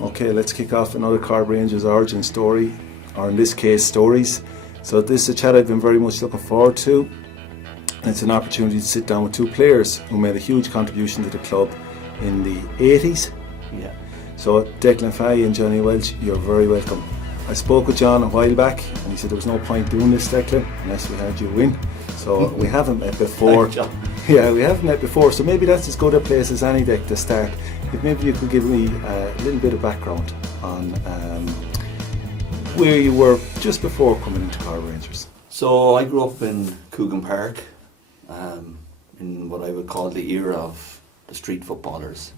Okay, let's kick off another Corrib Rangers origin story, or in this case, stories. So this is a chat I've been very much looking forward to. It's an opportunity to sit down with two players who made a huge contribution to the club in the 80s. Yeah. So Declan Fahy and Johnny Welch, you're very welcome. I spoke with John a while back and he said there was no point doing this, Declan, unless we had you win. So we haven't met before. Yeah, we haven't met before, so maybe that's as good a place as any, Dec, to start. If maybe you could give me a little bit of background on where you were just before coming into Corrib Rangers. So I grew up in Coogan Park, in what I would call the era of the street footballers.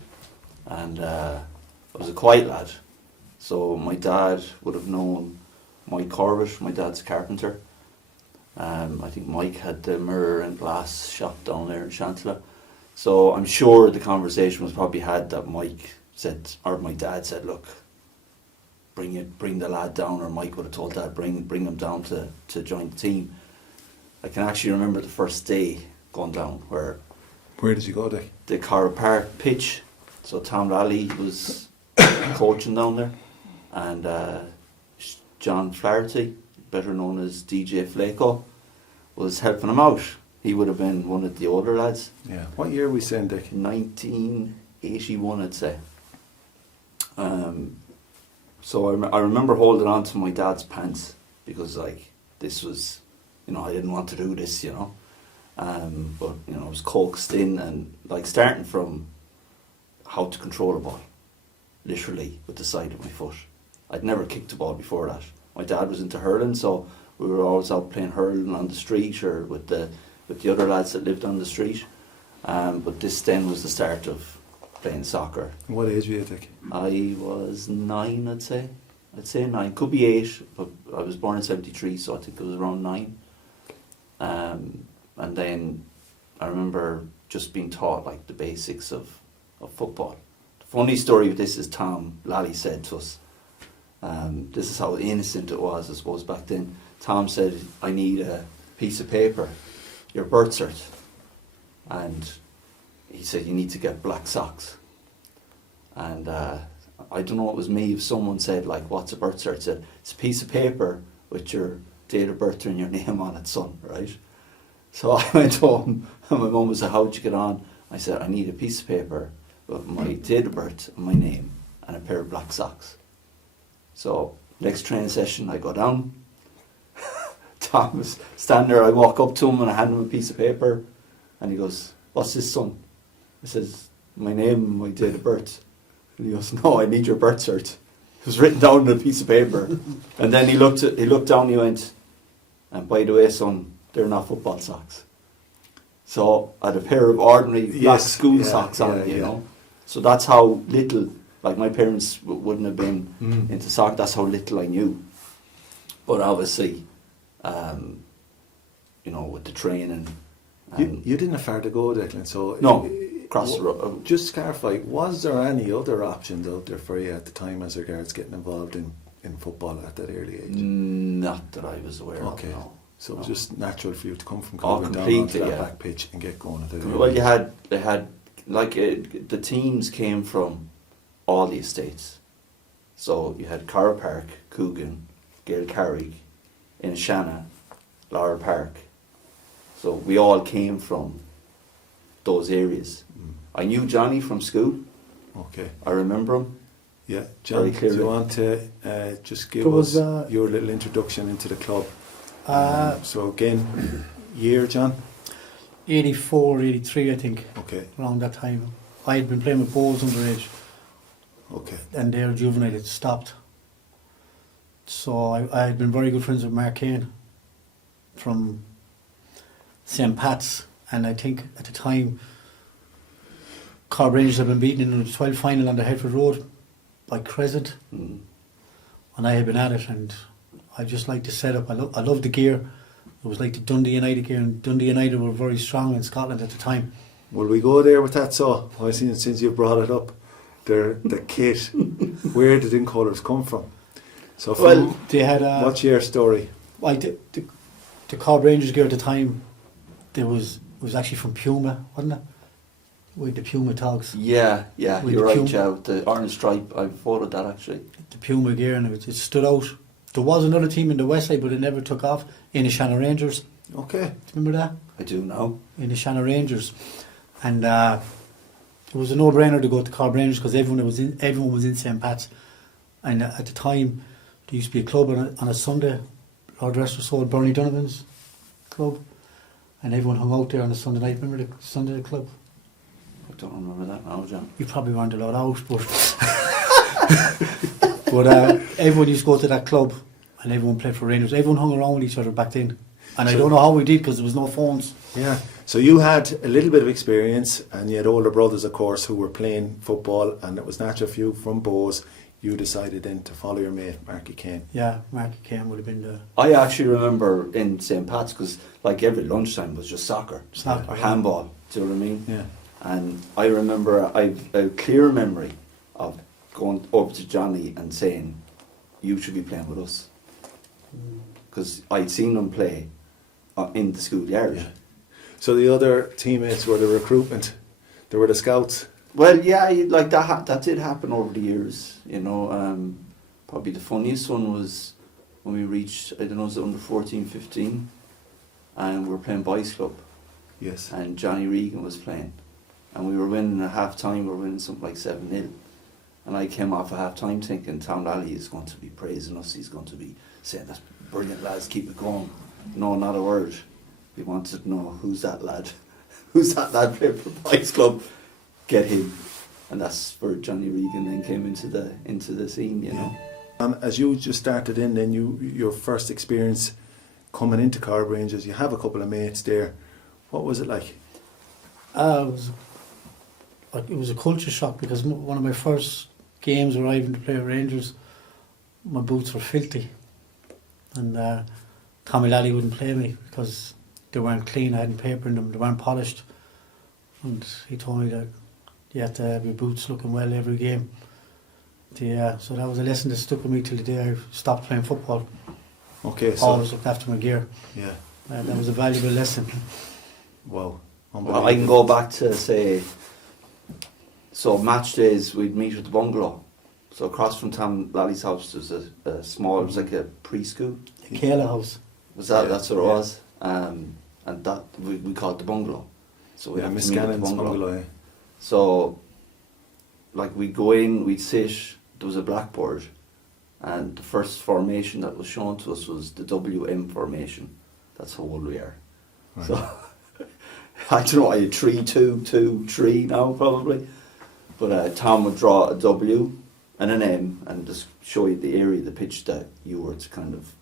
And I was a quiet lad. So my dad would have known Mike Corbett, my dad's a carpenter. I think Mike had the mirror and glass shop down there in Chantala. So I'm sure the conversation was probably had that Mike said, or my dad said, look, bring the lad down, or Mike would have told Dad, bring him down to join the team. I can actually remember the first day going down where did you go, Dec? The Corrib Park pitch. So Tom Lally was coaching down there, and John Flaherty, better known as DJ Flaco, was helping him out. He would have been one of the older lads. Yeah. What year are we saying, Dec? 1981, I'd say. So I remember holding on to my dad's pants because, like, this was, I didn't want to do this, but I was coaxed in, and like starting from how to control a ball, literally with the side of my foot. I'd never kicked a ball before that. My dad was into hurling, so we were always out playing hurling on the street or with the other lads that lived on the street. But this then was the start of playing soccer. What age were you, Dec? I was 9, I'd say. I'd say 9. Could be 8, but I was born in 73, so I think it was around 9. And then I remember just being taught like the basics of football. The funny story with this is Tom Lally said to us, this is how innocent it was, I suppose, back then. Tom said, I need a piece of paper, your birth cert. And he said, you need to get black socks. And I don't know, it was me, if someone said, like, what's a birth cert? I said, it's a piece of paper with your date of birth and your name on it, son, right? So I went home and my mum was like, how'd you get on? I said, I need a piece of paper with my date of birth and my name and a pair of black socks. So next training session I go down. Tom was standing there, I walk up to him and I hand him a piece of paper and he goes, what's this, son? I says, my name and my date of birth. And he goes, no, I need your birth cert. It was written down on a piece of paper. And then he looked down and he went, and by the way, son, they're not football socks. So I had a pair of ordinary black school socks on, you know. So that's how little, like my parents wouldn't have been into soccer, that's how little I knew. But obviously, with the training. You didn't have far to go, Declan, so... No, across the road. Just to clarify, was there any other options out there for you at the time as regards getting involved in football at that early age? Not that I was aware of, no. So it was just natural for you to come from Corrib down onto that back pitch and get going at that early Well, they had the teams came from all the estates. So you had Corrib Park, Coogan, Gael Carrig, Inishanna, Laura Park. So we all came from those areas. I knew Johnny from school. Okay. I remember him. Yeah, John, do you want to just give us your little introduction into the club? So again, year, John? 84, 83, I think. Okay. Around that time. I had been playing with Bowes underage. Okay. And their juvenile had stopped. So I had been very good friends with Mark Kane from St. Pat's, and I think at the time Corrib Rangers had been beaten in the 12th final on the Hereford Road by Crescent, and I had been at it, and I just liked the setup. I loved the gear. It was like the Dundee United gear, and Dundee United were very strong in Scotland at the time. Will we go there with that? So I've seen since you've brought it up, the kit, where did the colours come from? So they had what's your story? The Corrib Rangers gear at the time, it was actually from Puma, wasn't it? with the Puma togs, Yeah, With you're the right, Puma. yeah, with the orange stripe. I followed that actually. the Puma gear, and it stood out. There was another team in the West Side, but it never took off. In the Shannon Rangers, Okay. remember that? I do now. In the Shannon Rangers, and it was a no-brainer to go to Corrib Rangers because everyone was in St. Pat's, and at the time there used to be a club on a Sunday. Lord rest her soul, Bernie Donovan's club, and everyone hung out there on a Sunday night. Remember the Sunday club? I don't remember that now, John. You probably weren't allowed out, but but everyone used to go to that club, and everyone played for Rangers. Everyone hung around with each other back then, and I don't know how we did because there was no phones. Yeah. So you had a little bit of experience, and you had older brothers, of course, who were playing football, and it was natural for you from Bowes. You decided then to follow your mate, Marky Kane. Yeah, Marky Kane would have been the I actually remember in St. Pat's because like every lunchtime was just soccer Soccer, or yeah. handball. Do you know what I mean? yeah. And I remember I've a clear memory of going up to Johnny and saying, "You should be playing with us," because I'd seen them play in the schoolyard. Yeah. So the other teammates were the recruitment. They were the scouts. Well, yeah, like that did happen over the years, you know. Probably the funniest one was when we reached, I don't know, was it under 14, 15, and we were playing boys club, Yes. and Johnny Regan was playing, and we were winning at half time. We were winning something like 7-0, and I came off at half time thinking Tom Lally is going to be praising us. He's going to be saying, "That's brilliant, lads, keep it going." No, not a word. We wanted to know who's that lad, who's that lad playing for boys club. Get him, and that's where Johnny Regan then came into the scene, you know. And as you just started in, then your first experience coming into Corrib Rangers, you have a couple of mates there. What was it like? It was a culture shock because one of my first games arriving to play at Rangers, my boots were filthy, and Tommy Lally wouldn't play me because they weren't clean. I hadn't paper in them. They weren't polished, and he told me that you have to have your boots looking well every game. So that was a lesson that stuck with me till the day I stopped playing football. Okay, so Always looked after my gear. yeah, That was a valuable lesson. wow, Well, I can go back to say, so match days we'd meet at the bungalow. So across from Tom Lally's house there's a small, it was like a preschool. The Kayla house. Was that? Yeah, That's what it yeah. was. And that we called it the bungalow. So we yeah, had Miss to meet at the Gannon's bungalow. Yeah. So, like, we'd go in, we'd sit, there was a blackboard, and the first formation that was shown to us was the WM formation. That's how old we are. Right. So, I don't know, I had 3-2-2-3 now, probably. But Tom would draw a W and an M and just show you the area of the pitch that you were to kind of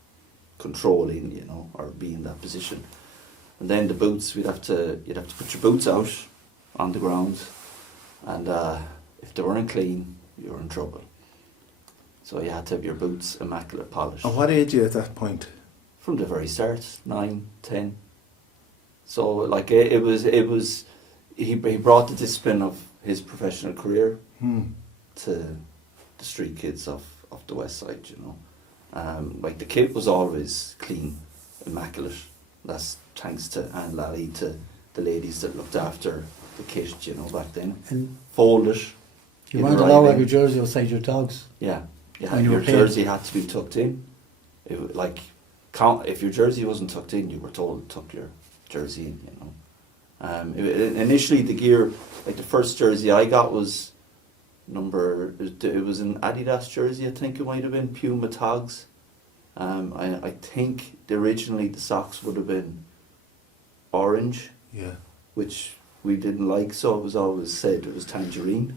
control in, you know, or be in that position. And then the boots, you'd have to put your boots out on the ground. And if they weren't clean, you were in trouble. So you had to have your boots immaculate polished. And what age are you at that point? From the very start, 9, 10. So like it was he brought the discipline of his professional career to the street kids of the West Side, you know. Like the kit was always clean, immaculate. That's thanks to Anne Lally, to the ladies that looked after the kit, you know, back then. And Folded. you weren't allowed to have your jersey outside your dogs. Yeah, When you your were playing. jersey had to be tucked in. If your jersey wasn't tucked in, you were told to tuck your jersey in, you know. Initially, the gear, like the first jersey I got was it was an Adidas jersey, I think it might have been, Puma Togs. I think originally the socks would have been orange, Yeah. which we didn't like, so it was always said it was tangerine.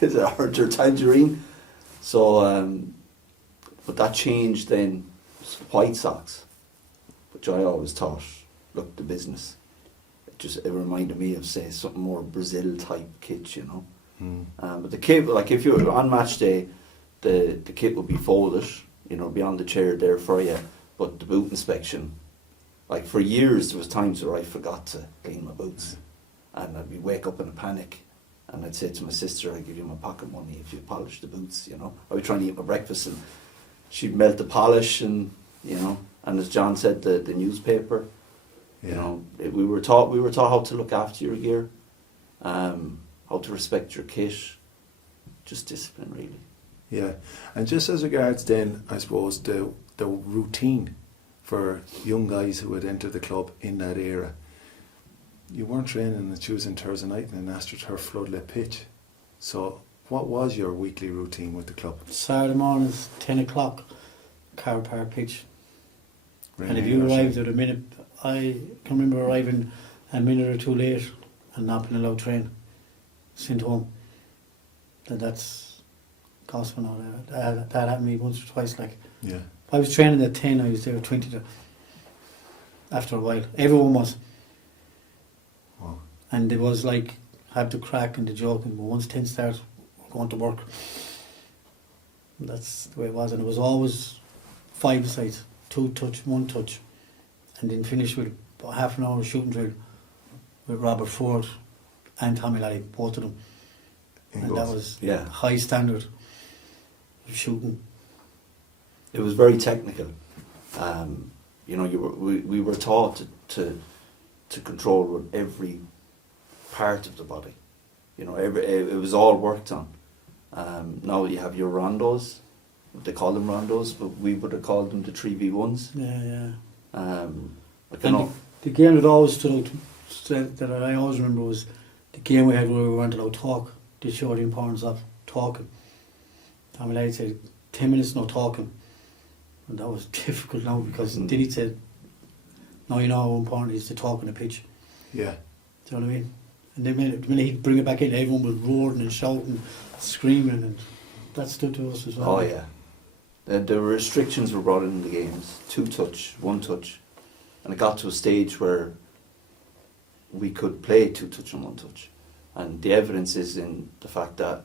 Is it orange or tangerine? So, but that changed then, white socks, which I always thought looked the business. It reminded me of, say, something more Brazil type kit, you know. But the kit, like if you were on match day, the kit would be folded, you know, beyond the chair there for you. But the boot inspection, like for years there was times where I forgot to clean my boots, and I'd be wake up in a panic, and I'd say to my sister, "I'll give you my pocket money if you polish the boots," you know. I would try and eat my breakfast, and she'd melt the polish, and you know. And as John said, the newspaper, Yeah. you know, we were taught how to look after your gear. how to respect your kit, just discipline really. Yeah, and just as regards then, I suppose the routine for young guys who had entered the club in that era. You weren't training on Tuesday and Thursday night in an AstroTurf floodlit pitch. So what was your weekly routine with the club? Saturday mornings, 10 o'clock, car park pitch. Rain, And if rain you or arrived shine? at a minute, I can remember arriving a minute or two late and not being allowed to train, sent home. That's cost me now. That happened to me once or twice. Like, Yeah. I was training at 10, I was there at 20 to, after a while. Everyone was. Wow. And it was like, have the crack and the joke, and once 10 starts, we're going to work. And that's the way it was. And it was always 5 sides, 2 touch, 1 touch. And then finish with about half an hour shooting drill with Robert Ford and Tommy Lally, both of them. In And goals. that was Yeah. high standard of shooting. It was very technical. You know, we were taught to control with every part of the body. You know, it was all worked on. Now you have your rondos. They call them rondos, but we would have called them the 3v1s. Yeah. Like, you And know, the game that always stood out, that I always remember, was the game we had where we weren't allowed to talk. They showed the importance of talking. Tommy Lally said, 10 minutes no talking. And that was difficult now, because then he said, now you know how important it is to talk on the pitch. Yeah. Do you know what I mean? And then the minute he'd bring it back in, everyone was roaring and shouting, screaming, and that stood to us as well. oh yeah. The restrictions were brought in the games. 2 touch, 1 touch. And it got to a stage where we could play 2 touch and 1 touch. And the evidence is in the fact that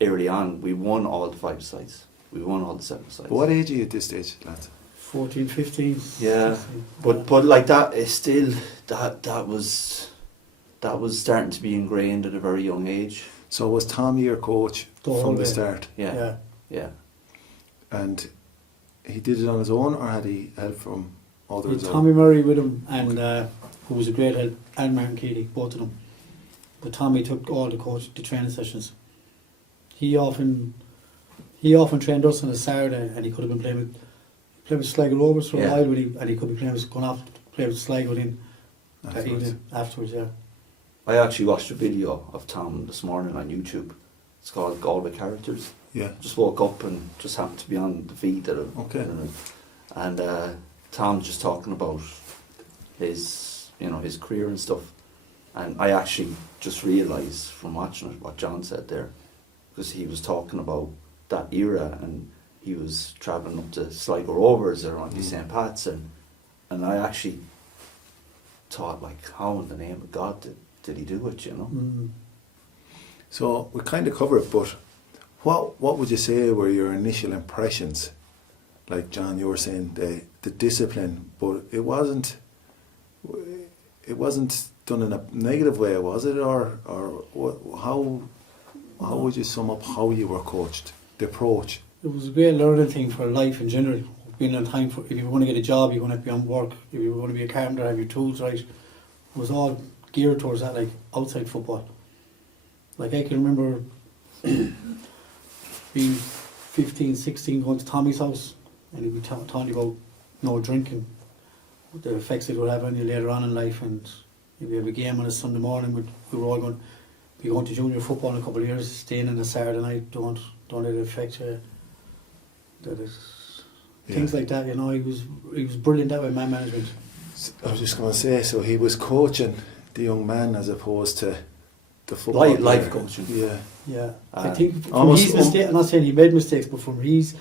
early on we won all the 5 sides. We won all the 7 sides. But what age are you at this stage, lads? 14, 15. Yeah. 16. But like that is still that was starting to be ingrained at a very young age. So was Tommy your coach The whole from the way. start? Yeah. And he did it on his own, or had he help from With others? Tommy Murray with him, and who was a great help, and Martin Keeley, both of them. But Tommy took all the training sessions. He often trained us on a Saturday, and he could have been playing with Sligo Rovers for a Yeah. while, and he could be going off to play with Sligo then that Afterwards. evening afterwards. Yeah. I actually watched a video of Tom this morning on YouTube. It's called Galway Characters. Yeah. Just woke up and just happened to be on the feed at it. Okay. And Tom just talking about his career and stuff. And I actually just realised from watching it what John said there, because he was talking about that era, and he was travelling up to Sligo Rovers or on St. Pat's, and I actually thought, like, how in the name of God did he do it, you know? Mm. So we kind of cover it, but what would you say were your initial impressions? Like John, you were saying the discipline, but it wasn't done in a negative way, was it? Or how would you sum up how you were coached, the approach? It was a great learning thing for life in general. Being on time for, if you want to get a job, you're going to have to be on work. If you want to be a carpenter, have your tools right. It was all geared towards that, like outside football. Like I can remember being 15, 16, going to Tommy's house, and he'd be talking about no drinking, the effects it would have on you later on in life. And if you have a game on a Sunday morning, we were all going to be going to junior football in a couple of years, staying in a Saturday night, don't let it affect you. Things like that, you know. He was brilliant that way, man management. I was just going to say, so he was coaching the young man as opposed to the football Life player. coaching. Yeah. Yeah, I think from almost his mistake, I'm not saying he made mistakes, but from his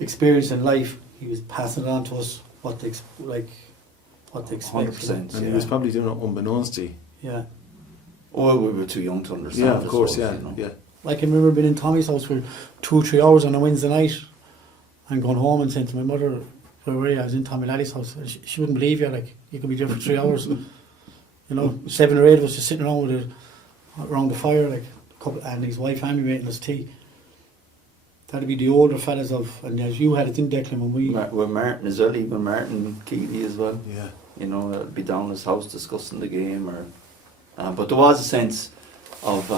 experience in life, he was passing it on to us what to expect. 100%. And he was probably doing it unbeknownst to you. Yeah, Oh, we were too young to understand. Yeah, of I course, suppose, yeah, you know. yeah. like I remember being in Tommy's house for 2 or 3 hours on a Wednesday night, and going home and saying to my mother, "Where were you?" I was in Tommy Laddie's house. And she wouldn't believe you. Like, you could be there for 3 hours. You know, 7 or 8 of us just sitting around around the fire, like a couple, and his wife and me making us tea. That'd be the older fellas and as you had it in Declan when we. With Martin as well, even Martin Keeley as well. Yeah. You know, I'd be down at his house discussing the game, or But there was a sense of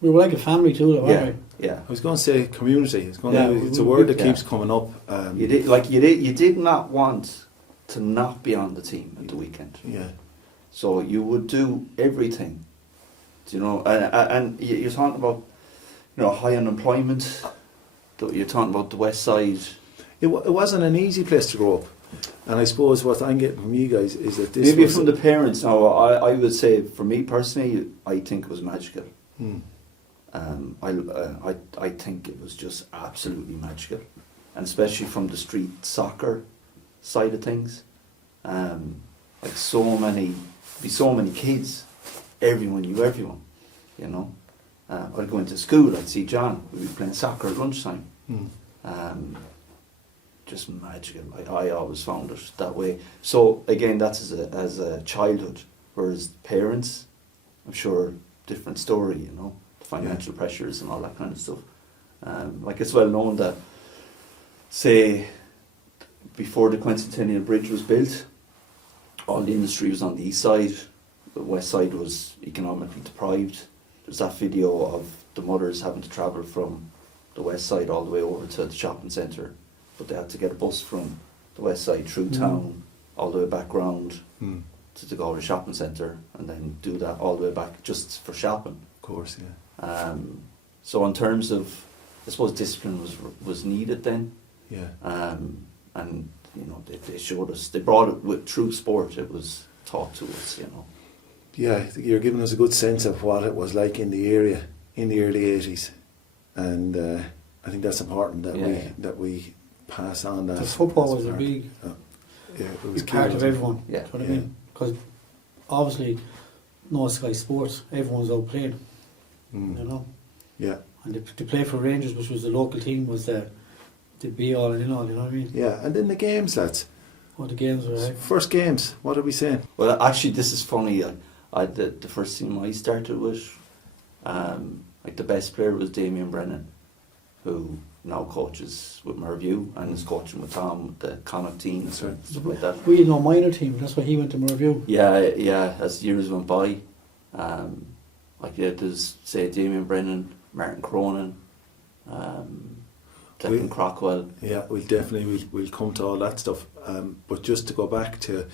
We were like a family too, though, yeah, weren't yeah. I was going to say community. Yeah, It's a word that yeah. keeps coming up. You did not want to not be on the team at the weekend. Yeah, So you would do everything, you know. And you're talking about, you know, high unemployment. You're talking about the West Side. it wasn't an easy place to grow up. And I suppose what I'm getting from you guys is that this Maybe was from the parents. Now, I would say for me personally, I think it was magical. Hmm. I think it was just absolutely magical, and especially from the street soccer side of things. Like so many kids, everyone knew everyone, you know. I'd go into school, I'd see John, we'd be playing soccer at lunchtime. Hmm. Just magical. I always found it that way. So again, that's as a childhood, whereas parents, I'm sure, different story, you know, financial pressures and all that kind of stuff. Like it's well known that, say, before the Quincentennial Bridge was built, all the industry was on the east side, the west side was economically deprived. There's that video of the mothers having to travel from the west side all the way over to the shopping centre, but they had to get a bus from the west side through town, all the way back round Hmm. to go to the shopping centre, and then do that all the way back just for shopping. Of course, yeah. So in terms of, I suppose, discipline was needed then. Yeah. And you know, they showed us, they brought it through sport. It was taught to us, you know. Yeah, you're giving us a good sense of what it was like in the area in the early 80s. And I think that's important that we pass on that. Because football as was a part. big, Yeah, it was big part key, of wasn't it? everyone. Yeah. Do you know what I mean? Because obviously, no Sky Sports, everyone's out playing, Mm. you know. Yeah. And to play for Rangers, which was the local team, was the be all and in all, you know what I mean? Yeah, and then the games, lads. What the games were like. First games, what are we saying? Well, actually, this is funny. The first team I started with, like the best player was Damien Brennan, who now coaches with Merview and is coaching with Tom with the Connacht team and That's right. stuff like that. We had no minor team, that's why he went to Merview. Yeah. As years went by, there's say Damien Brennan, Martin Cronin, Declan Crockwell. Yeah, we'll come to all that stuff. But just to go back to,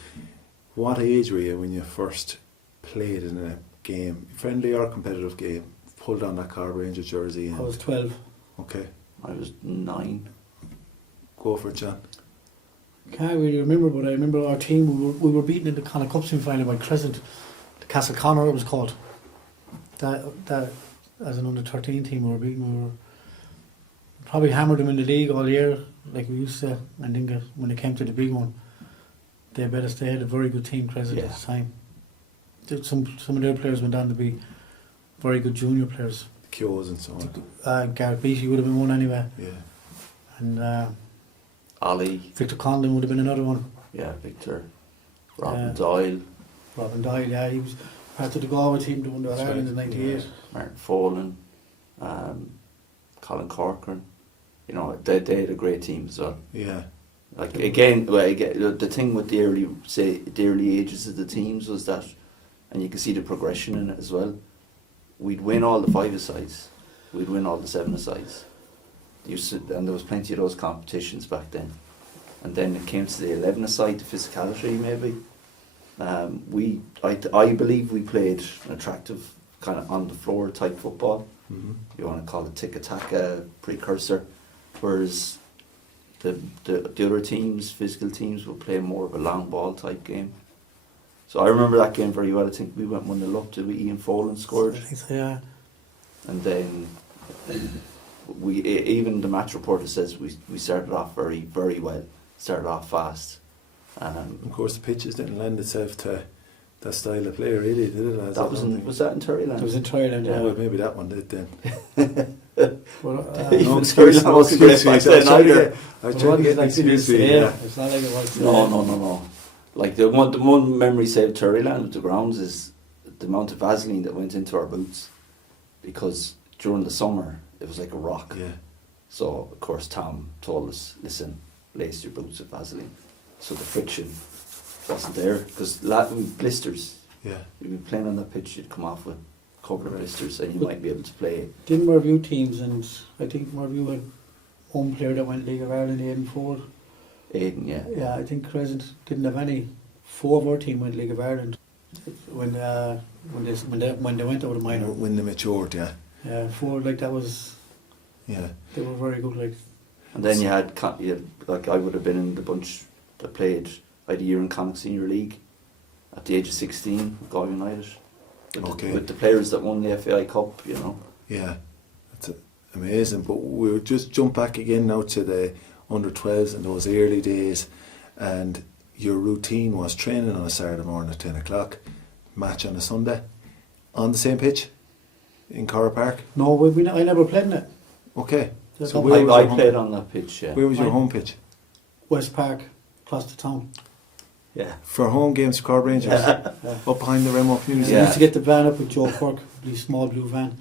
what age were you when you first played in a game, friendly or competitive game, pulled on that Corrib Ranger jersey? And, I was 12. okay, I was 9. go for it, John. Can't really remember, but I remember our team, we were beaten in the Connacht Cup semi-final by Crescent, the Castle Connor it was called. That as an under-13 team we were beaten. We were probably hammered them in the league all year, like we used to, and then when it came to the big one, they had a very good team, Crescent, at the time. Some of their players went on to be very good junior players. Kyo's and so on. Gareth Beattie would have been one anyway, Yeah. and Ollie, Victor Conlon would have been another one. yeah, Victor, Robin Yeah. Doyle, Robin Doyle, yeah, he was part of the Galway team doing that That's Ireland right, in '98. Martin Folin, Colin Corcoran. You know, they had a great team as well. Yeah. Like again, the thing with the early ages of the teams was that, and you can see the progression in it as well. We'd win all the 5-a-sides, we'd win all the 7-a-sides. And there was plenty of those competitions back then. And then it came to the 11-a-side, the physicality maybe. I believe we played an attractive kind of on the floor type football. Mm-hmm. You want to call it tiki-taka precursor, whereas the other teams, physical teams, would play more of a long ball type game. So I remember that game very well. I think we went 1-0 up to Ian Folin scored, I think so, yeah. and then even the match reporter says we started off very, very well. Started off fast. Of course, the pitches didn't lend itself to that style of play, really, did it? lads? I That was don't think. was that in Terryland? It was in Thailand, Yeah, yeah. well, maybe that one did then. Well, Even No Terryland excuse, no wasn't excuse. great back I was then trying to either. get, I was trying to get an excuse for you. Yeah. It's not like it was. No. Like the one memory saved Terryland with the grounds is the amount of Vaseline that went into our boots, because during the summer it was like a rock. Yeah. So of course Tom told us, listen, lace your boots with Vaseline, so the friction wasn't there, because blisters, Yeah. You'd be playing on that pitch, you'd come off with a couple of Right. blisters, and you But- might be able to play. Didn't review teams, and I think review had one player that went League of Ireland the 84. Aiden, yeah. Yeah, I think Crescent didn't have any. 4 of our team went League of Ireland when they went over the minor. When they matured, yeah. Yeah, 4 like that was. Yeah. They were very good. Like And then you had, like I would have been in the bunch that played. I had a year in Connacht Senior League at the age of 16, with Galway United. With the players that won the FAI Cup, you know. Yeah. That's amazing. But we'll just jump back again now to the under-12s in those early days. And your routine was training on a Saturday morning at 10 o'clock, match on a Sunday, on the same pitch in Corrib Park. no, I never played in it. Okay. That's So not- where was I your home- played on that pitch, yeah. Where was your Mine- home pitch? West Park, across the town. Yeah. For home games, Corrib Rangers? Yeah. Up behind the Remo Community? I Yeah. used to get the van up with Joe Quirk, the small blue van,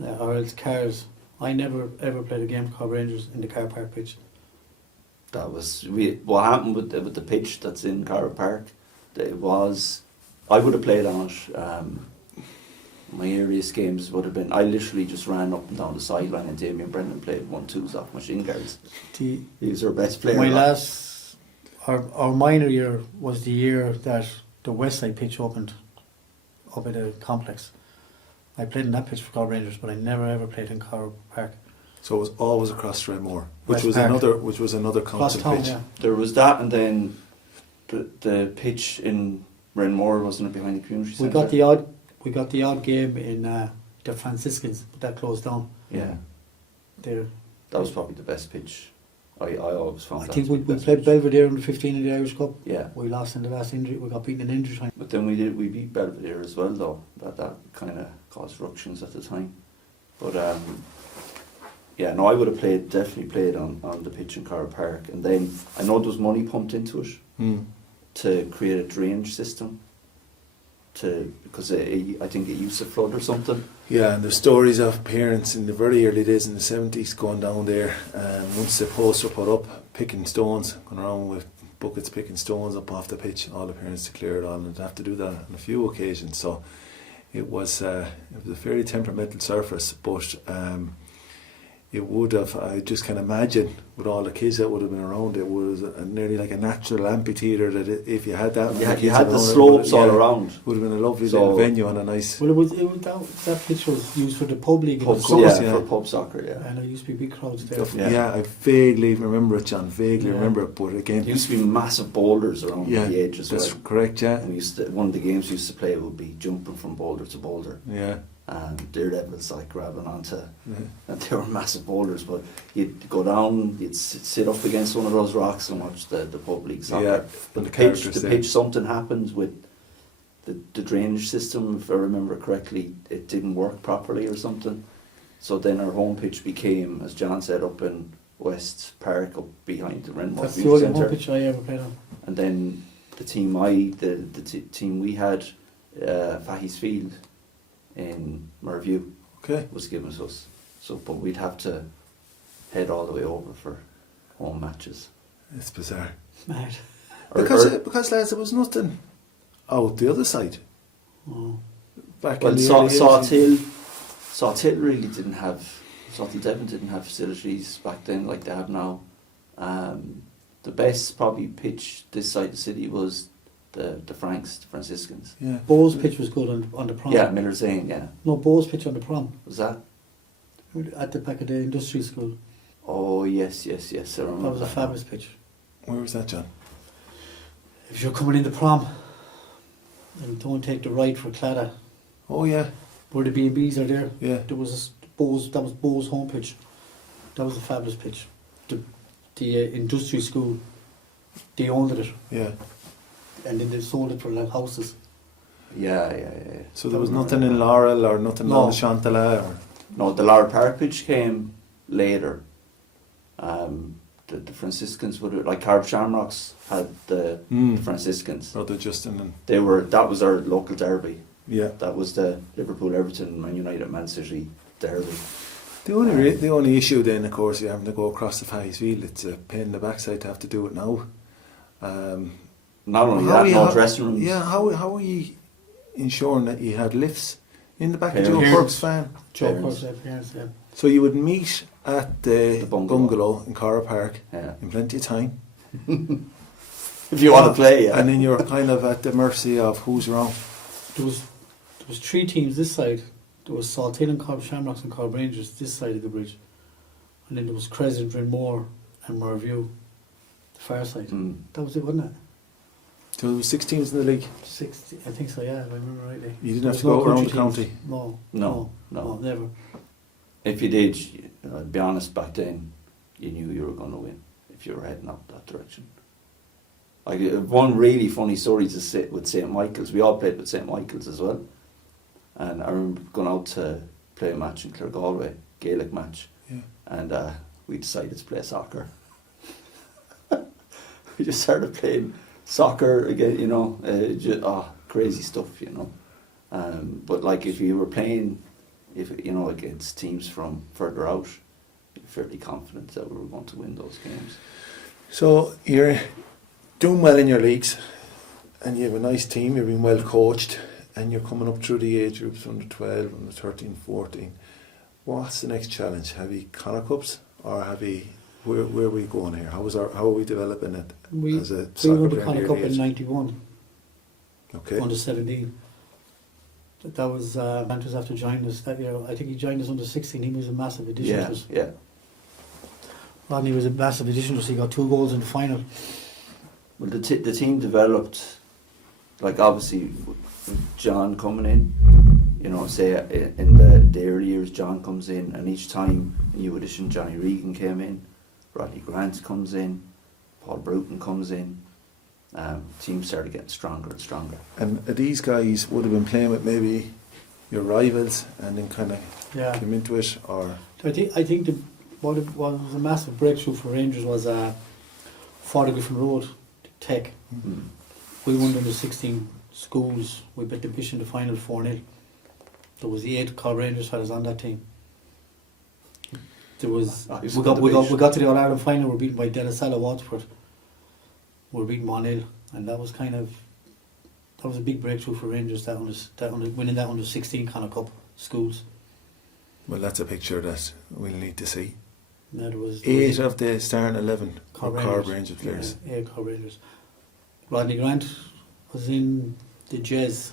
or else cars. I never ever played a game for Corrib Rangers in the car park pitch. That was what happened with the pitch that's in Corrib Park. It was, I would have played on it. My earliest games would have been, I literally just ran up and down the sideline, and Damien Brennan played 1-2s off machine guards. The, He was our best player. my last, our minor year was the year that the West Side pitch opened up at the complex. I played in that pitch for Corrib Rangers, but I never ever played in Corrib Park. So it was always across Renmore, which West was Park. another Across council town, pitch. yeah. There was that, and then the pitch in Renmore, wasn't it, behind the community We centre? got the odd game in the Franciscans, but that closed down. Yeah, There, that was probably the best pitch. I always found I that think to we be the best played pitch. Belvedere in the 15 in the Irish Cup. Yeah, We lost in the last injury. We got beaten in injury time. but then we beat Belvedere as well, though. That kind of caused ructions at the time. But yeah, no, I would have definitely played on the pitch in Corrib Park, and then I know there was money pumped into it to create a drainage system. Because I think it used to flood or something. Yeah, and there's stories of parents in the very early days in the 70s going down there, and once the posts were put up, picking stones, going around with buckets picking stones up off the pitch, all the parents to clear it all, and they'd have to do that on a few occasions. So it was a fairly temperamental surface, but it would have, I just can imagine, with all the kids that would have been around, it was nearly like a natural amphitheatre, that if you had that. You had the slopes all around. Would have been a lovely So- little venue and a nice. Well, that pitch was used for the pub league. Pub, in the course, summer, yeah, yeah. for pub soccer, yeah. and there used to be big crowds there. Stuff. Yeah. Yeah, I vaguely remember it, John. Vaguely Yeah. remember it, but again, There used to be massive boulders around yeah, the edge as that's well. correct. Yeah, And one of the games we used to play would be jumping from boulder to boulder. yeah, And daredevils like grabbing onto, yeah. and they were massive boulders, but you'd go down, you'd sit up against one of those rocks and watch the pub league soccer. Yeah, But and the the pitch, characters there. something happened with the drainage system, if I remember correctly, it didn't work properly or something. So then our home pitch became, as John said, up in West Park, up behind the Renmore That's the Community only home Centre. pitch I ever played on. And then the team team we had, Fahy's Field in Merview, Okay. was given to us. So, but we'd have to head all the way over for home matches. It's bizarre Mad. because lads, there was nothing out the other side Oh. back Well, in the Sawtill really didn't have. Sawtill Devon didn't have facilities back then like they have now. The best probably pitch this side of the city was the Franciscans. Yeah. Bowes pitch was good on the prom. Yeah, Miller's Lane. Yeah, No, Bowes pitch on the prom was that? at the back of the industry school. Oh yes. I remember That was a now. fabulous pitch. Where was that, John? If you're coming in the prom and don't take the right for Claddagh, Oh yeah, where the B&Bs are there, yeah. there was Bowes. That was Bowes' home pitch. That was a fabulous pitch. The industry school, they owned it, Yeah. and then they sold it for like houses. Yeah. So there was nothing in Laurel or nothing No. on Chantala or. No, the Lara Park pitch came later. The Franciscans would have, like Carb Shamrocks had the Franciscans. Brother Justin and That was our local derby. yeah. That was the Liverpool, Everton, Man United, Man City derby. The only issue then, of course, you're having to go across the Fahy's Field. It's a pain in the backside to have to do it now. Not only that, no dressing rooms. Yeah, how are you ensuring that you had lifts in the back of Parents. Joe Corrib's van. Joe Parents. Corrib, parents, yeah. So you would meet at the, The bungalow. in Corrib Park Yeah. in plenty of time. If you want to play, yeah. And then you're kind of at the mercy of who's around. There was 3 teams this side. There was Saltine and Corrib Shamrocks and Corrib Rangers this side of the bridge. And then there was Crescent, Renmore and Moorview, the far side. Mm. That was it, wasn't it? So there was 6 teams in the league. 60, I think so, yeah, if I remember rightly. You didn't There have was to go around the country county. teams. No. Never. If you did, I'd be honest, back then, you knew you were going to win if you were heading up that direction. Like one really funny story to sit with St. Michael's. We all played with St. Michael's as well. And I remember going out to play a match in Claregalway, Gaelic match. Yeah. And we decided to play soccer. We just started playing soccer again, you know, crazy stuff, you know. But like if you were playing, against teams from further out, you're fairly confident that we were going to win those games. So you're doing well in your leagues and you have a nice team, you're being well coached and you're coming up through the age groups under 12, under 13, 14. What's the next challenge? Have you Connacht Cups or have you, where are we going here? How are we developing it as a We soccer won the player? Connacht in Cup your in age? 91, Okay. under 17. That was Mantus after joining us that year. I think he joined us under 16. He was a massive addition to us. Yeah. Rodney was a massive addition to us. He got 2 goals in the final. Well, the team developed, like obviously with John coming in, you know, say in the early years John comes in and each time a new addition, Johnny Regan came in, Rodney Grant comes in, Paul Bruton comes in, team started getting stronger and stronger. And these guys would have been playing with maybe your rivals and then kind of Yeah. came into it, or I think what was a massive breakthrough for Rangers was Ford Griffin Road, Tech. Mm. We won under 16 schools. We beat the Bish in the final 4-0. There was 8 Corrib Rangers fellas on that team. There was I was we on the Bish. got to the All Ireland final. We were beaten by Delasala Waterford. We were beaten 1-0, and that was a big breakthrough for Rangers. Winning that under 16 Connacht Cup schools. well, that's a picture that we'll need to see. Yeah, there was 8 of the starting 11 were Corrib Corrib Rangers players. Yeah, 8 Corrib Rangers. Rodney Grant was in the Jez.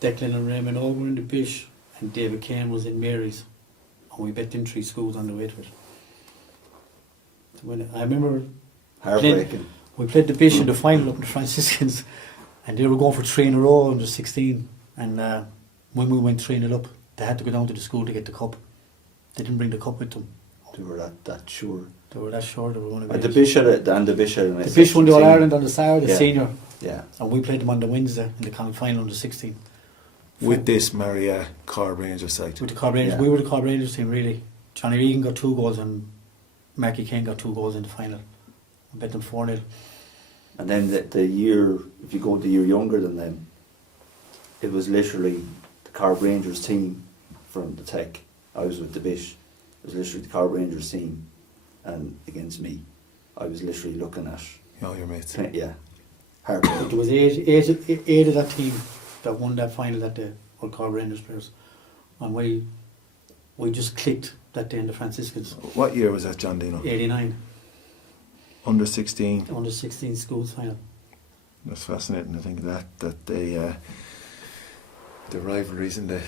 Declan and Raymond all were in the Bish, and David Kane was in Mary's. And we bet them 3 schools on the way to it. To win it. I remember Heartbreaking. we played the Bish in the final up in the Franciscans, and they were going for 3 in a row under 16. And when we went 3-0 up, they had to go down to the school to get the cup. They didn't bring the cup with them. They were that sure. They were that sure they were going to And get the Bish had a The Bish won the All Ireland on the Saturday, the Yeah. senior, Yeah. and we played them on the Wednesday in the Connacht final under 16. With this Maria Corrib Rangers side. With the Corrib Rangers, Yeah. we were the Corrib Rangers team really. Johnny Regan got 2 goals and Marky Kane got 2 goals in the final. We bet them 4-0. And then the year, if you go the year younger than them, it was literally the Corrib Rangers team from the Tech. I was with the Bish. It was literally the Corrib Rangers team, and against me, I was literally looking at. Oh, your mates. Yeah, heartbreaking. There was eight of that team that won that final that day, were Corrib Rangers players. And we just clicked that day in the Franciscans. What year was that, John Dino? 89, Under 16. under 16 schools final. That's fascinating. I think that the rivalries and the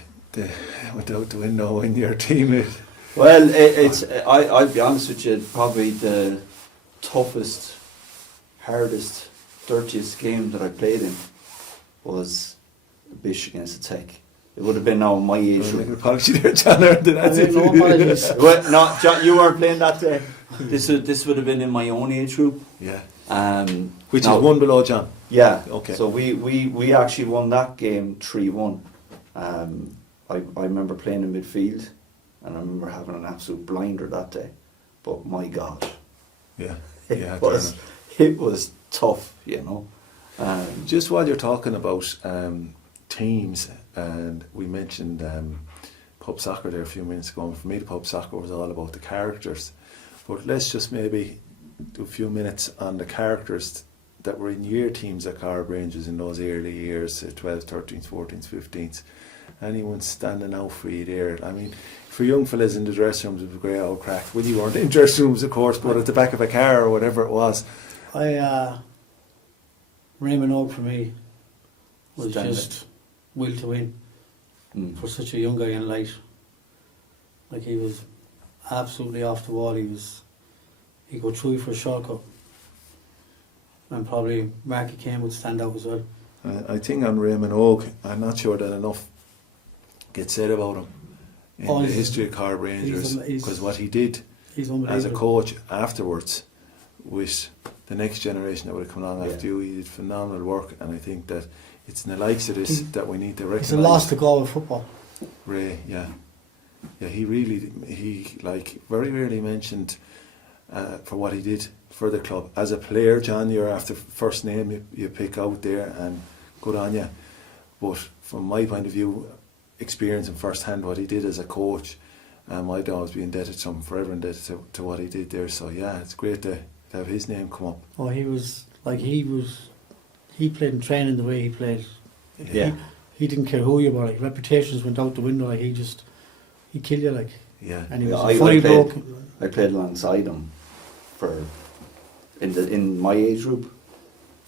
without the window in your team is. Well, I'll be honest with you, probably the toughest, hardest, dirtiest game that I played in was Bish against the Tech. It would have been now my age Make an group. apology there, John. That's it. No apologies. Well, no, John, you weren't playing that day. This would have been in my own age group. Yeah. Which Which is one below John. Yeah. Okay. So we actually won that game 3-1. I remember playing in midfield, and I remember having an absolute blinder that day. But my God, Yeah. it Yeah. was tough, you know. Just while you're talking about teams, and we mentioned pub soccer there a few minutes ago, and for me the pub soccer was all about the characters. But let's just maybe do a few minutes on the characters that were in year teams at Corrib Rangers in those early years, 12th, 13th, 14th, 15th. Anyone standing out for you there? I mean, for young fellas in the dressing rooms, it was a great old crack. Well, you weren't in dressing rooms, of course, but at the back of a car or whatever it was. Raymond Oak for me was Standard. just will to win for such a young guy in light. Like, he was absolutely off the wall. He'd go through for a shortcut. And probably Marky Kane would stand out as well. I think on Raymond Oak, I'm not sure that enough gets said about him in the history of Corrib Rangers, because what he did He's as a unbelievable. coach afterwards with the next generation that would have come on after Yeah. you, he did phenomenal work, and I think that it's in the likes of this that we need to recognise. It's a loss to go with football. Ray, yeah, he like very rarely mentioned for what he did for the club as a player. John, you're after first name you pick out there, and good on you. But from my point of view, experiencing firsthand what he did as a coach, I'd always be indebted to him, forever indebted to what he did there. So yeah, it's great to have his name come up. Oh, he played in training the way he played. Yeah. He didn't care who you were. Like, reputations went out the window. Like, he'd kill you. Like, Yeah, and he was I fully played- broke. I played alongside him in my age group.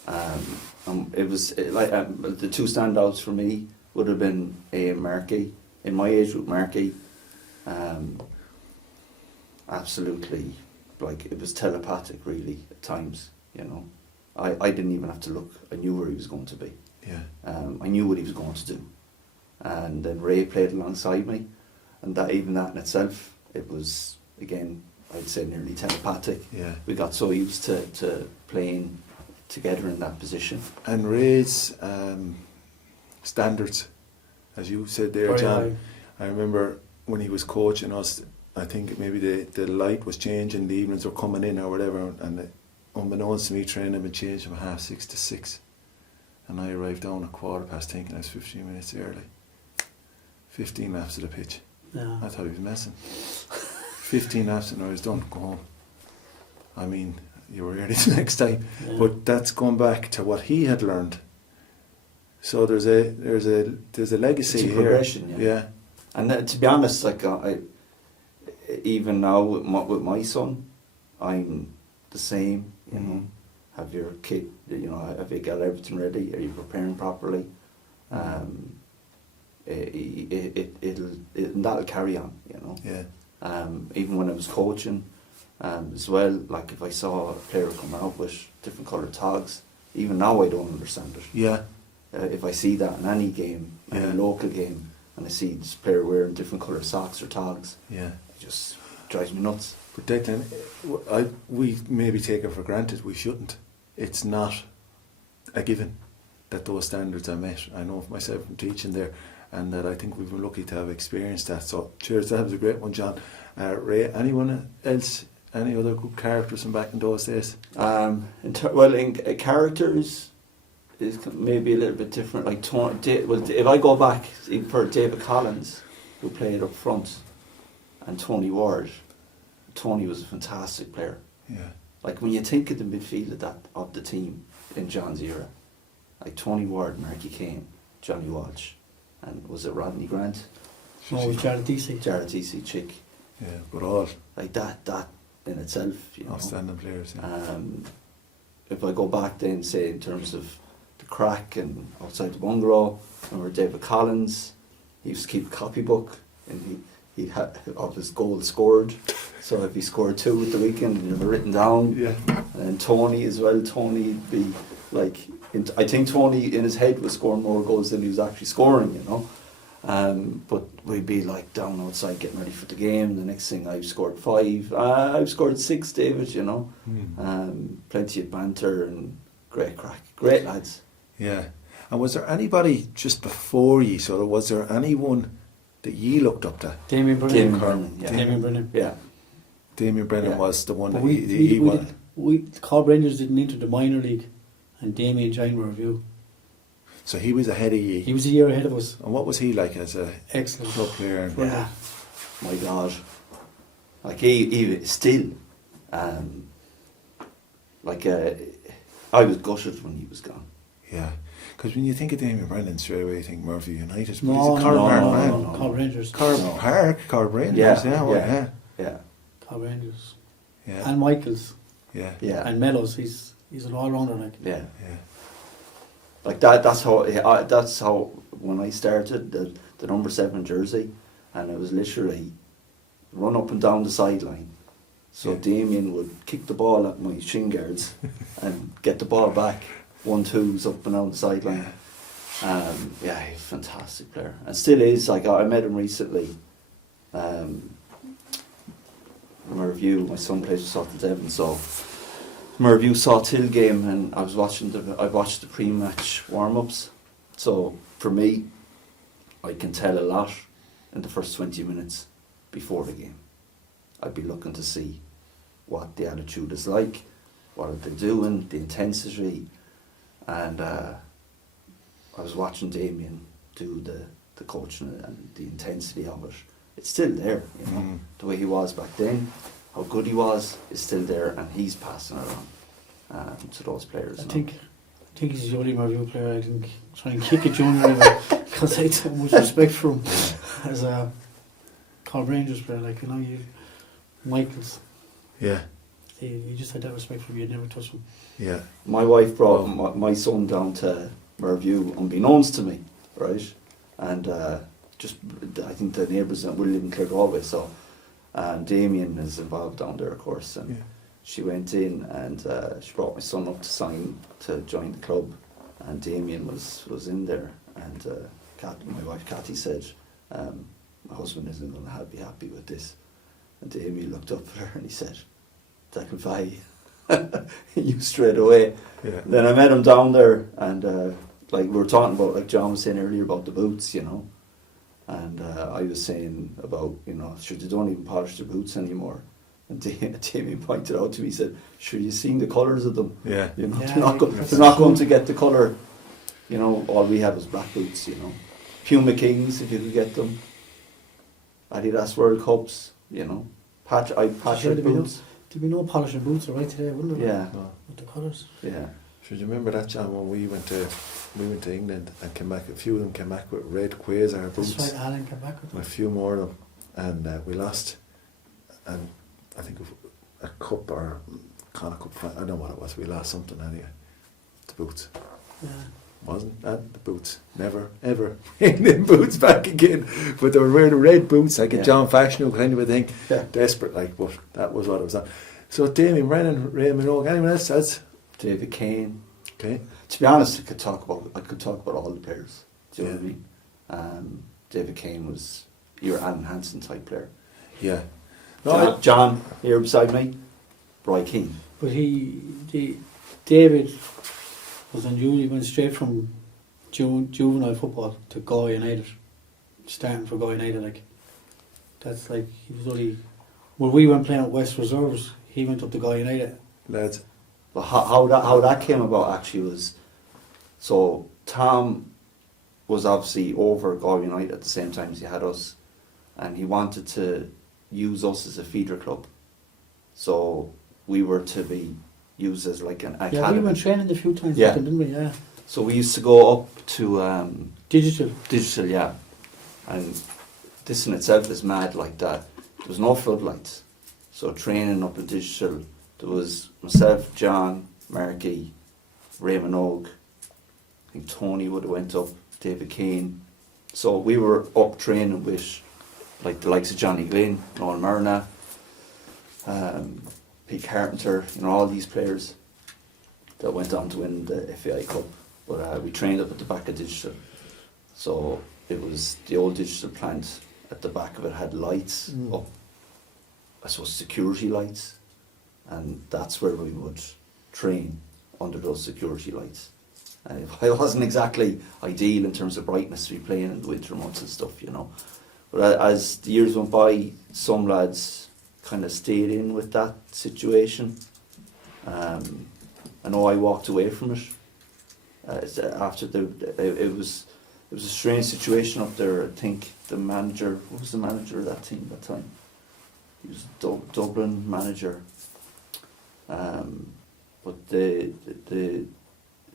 It was the two standouts for me would have been Markey in my age group. Markey, absolutely, like, it was telepathic really at times. You know, I didn't even have to look. I knew where he was going to be. yeah. I knew what he was going to do, and then Ray played alongside me, and that in itself, it was, again, I'd say nearly telepathic. Yeah. We got so used to playing together in that position. And Ray's standards, as you said there, Very John. high. I remember when he was coaching us, I think maybe the light was changing, the evenings were coming in or whatever, and unbeknownst to me, training had changed from 6:30 to 6. And I arrived down at 10:15, thinking I was 15 minutes early. 15 laps of the pitch. Yeah. I thought he was messing. 15 laps and I was done, go home. I mean, you were early the next time. Yeah. But that's going back to what he had learned. So there's a legacy It's a here. progression, yeah. And to be honest, like, even now with my son, I'm the same. You know, have your kid. You know, have you got everything ready? Are you preparing properly? That'll carry on. You know. Yeah. Even when I was coaching, as well. Like, if I saw a player come out with different coloured tags, even now I don't understand it. Yeah. If I see that in any game, any local game, and I see this player wearing different coloured socks or tags, Yeah. it just drives me nuts. But Declan, we maybe take it for granted. We shouldn't. It's not a given that those standards are met. I know for myself from teaching there, and that I think we've been lucky to have experienced that. So cheers, that was a great one, John. Ray, anyone else, any other good characters from back in those days? In characters is maybe a little bit different. Like if I go back even for David Collins, who played up front, and Tony Ward. Tony was a fantastic player. Yeah. Like, when you think of the midfield of the team in John's era, like Tony Ward, Marky Kane, Johnny Walsh, and was it Rodney Grant? Oh, with Jared Deasy. Jared Deasy, Chick. Yeah, but all Like that in itself, you know. outstanding players. Yeah. If I go back then, say, in terms of the crack and outside the bungalow, remember David Collins, he used to keep a copybook, and he'd have of his goals scored. So if he scored 2 at the weekend, and they're written down. Yeah. And Tony as well. Tony'd be like, I think Tony in his head was scoring more goals than he was actually scoring, you know. But we'd be like down outside getting ready for the game. The next thing, I've scored 5. I've scored 6, David, you know. Plenty of banter and great crack. Great lads. Yeah. And was there anybody just before you, sort of, was there anyone that you looked up to? Damien Brennan. Damien Kerman, yeah. Damien Brennan. Yeah. Damien Brennan Yeah. was the one But that he was. the Corrib Rangers didn't enter the minor league, and Damien joined our review. So he was ahead of you. He was a year ahead of us. And what was he like as a Excellent. club player? Yeah. My God. Like, he still, like, I was gutted when he was gone. Yeah. Because when you think of Damien Brennan, straight away you think Murphy United. But No, he's a no, Corrib no, Park no, man. no, Corrib Rangers. Corrib Park, Corrib Rangers. Yeah. Yeah. Corrib Rangers. Yeah. And Michaels. Yeah. Yeah. And Mellows. He's an all-rounder, like. Yeah. Yeah. Like that's how when I started the number 7 jersey, and it was literally run up and down the sideline. So Yeah. Damien would kick the ball at my shin guards and get the ball back, 1-2s up and down the sideline. Yeah, he's a fantastic player, and still is. Like I met him recently. Merview, my son plays with South Devon, so Merview saw Till game, and I watched the pre-match warm-ups. So for me, I can tell a lot in the first 20 minutes before the game. I'd be looking to see what the attitude is like, what are they doing, the intensity, and I was watching Damien do the coaching and the intensity of it. It's still there, you know. The way he was back then, how good he was, is still there, and he's passing it on to those players. I now. think he's the only Merview player I can try and kick a junior over because I had so much respect for him as a Corrib Rangers player. Like, you know, Michaels. Yeah. You just had that respect for him. You'd never touch him. Yeah. My wife brought my son down to Merview unbeknownst to me, right? And just, I think the neighbours will live in Claregalway, so Damien is involved down there, of course. And she went in and she brought my son up to sign to join the club, and Damien was in there. And my wife Cathy said, "My husband isn't going to be happy with this." And Damien looked up at her and he said, "Declan Fahy." He knew straight away. Yeah. Then I met him down there, and like we were talking about, like John was saying earlier about the boots, you know, and I was saying about, you know, sure, they don't even polish their boots anymore. And Damien pointed out to me, he said, "Sure, you've seen the colours of them. Yeah. You know, Yeah, they're not going to get the colour. You know, all we had was black boots, you know. Puma Kings, if you could get them. Adidas World Cups, you know. Patrick boots. There'd be no polishing boots right today, wouldn't there? Yeah, With the colours. yeah. Should you remember that, John, when we went to England and came back, a few of them came back with red Quasar boots. That's right, Alan came back with A them. few more of them, and we lost, and I think a cup or Connacht Cup, I don't know what it was, we lost something anyway. The boots. Yeah. Wasn't that the boots? Never, ever bring them boots back again. But they were wearing the red boots, like a John Fashionable kind of a thing. Yeah. Desperate, like, but that was what it was on. So Damien Brennan, Ray Minogue, anyone else? That's David Kane. okay. To be honest, I could talk about all the players. Do you know Yeah. what I mean? David Kane was your Alan Hansen type player. Yeah. No, John here beside me, Roy Keane. But David was unusual. He went straight from juvenile football to Galway United, starting for Galway United. Like, that's like, he was only, when we went playing at West Reserves, he went up to Galway United. lads. But how that came about actually was, so Tom was obviously over Galway United at the same time as he had us, and he wanted to use us as a feeder club. So we were to be used as like an academy. Yeah, we went training a few times Yeah. with them, didn't we? Yeah. So we used to go up to Digital. Digital, yeah. And this in itself is mad like that. There was no floodlights. So training up at Digital, there was myself, John, Marky, Ray Minogue, I think Tony would have went up, David Keane. So we were up training with like the likes of Johnny Glynn, Noel Myrna, Pete Carpenter, you know, all these players that went on to win the FAI Cup. But we trained up at the back of Digital. So it was the old Digital plant. At the back of it had lights up, I suppose security lights, and that's where we would train under those security lights. It wasn't exactly ideal in terms of brightness to be playing in the winter months and stuff, you know. But as the years went by, some lads kind of stayed in with that situation. I know I walked away from it. After it was a strange situation up there. I think the manager, what was the manager of that team at that time? He was Dublin manager. But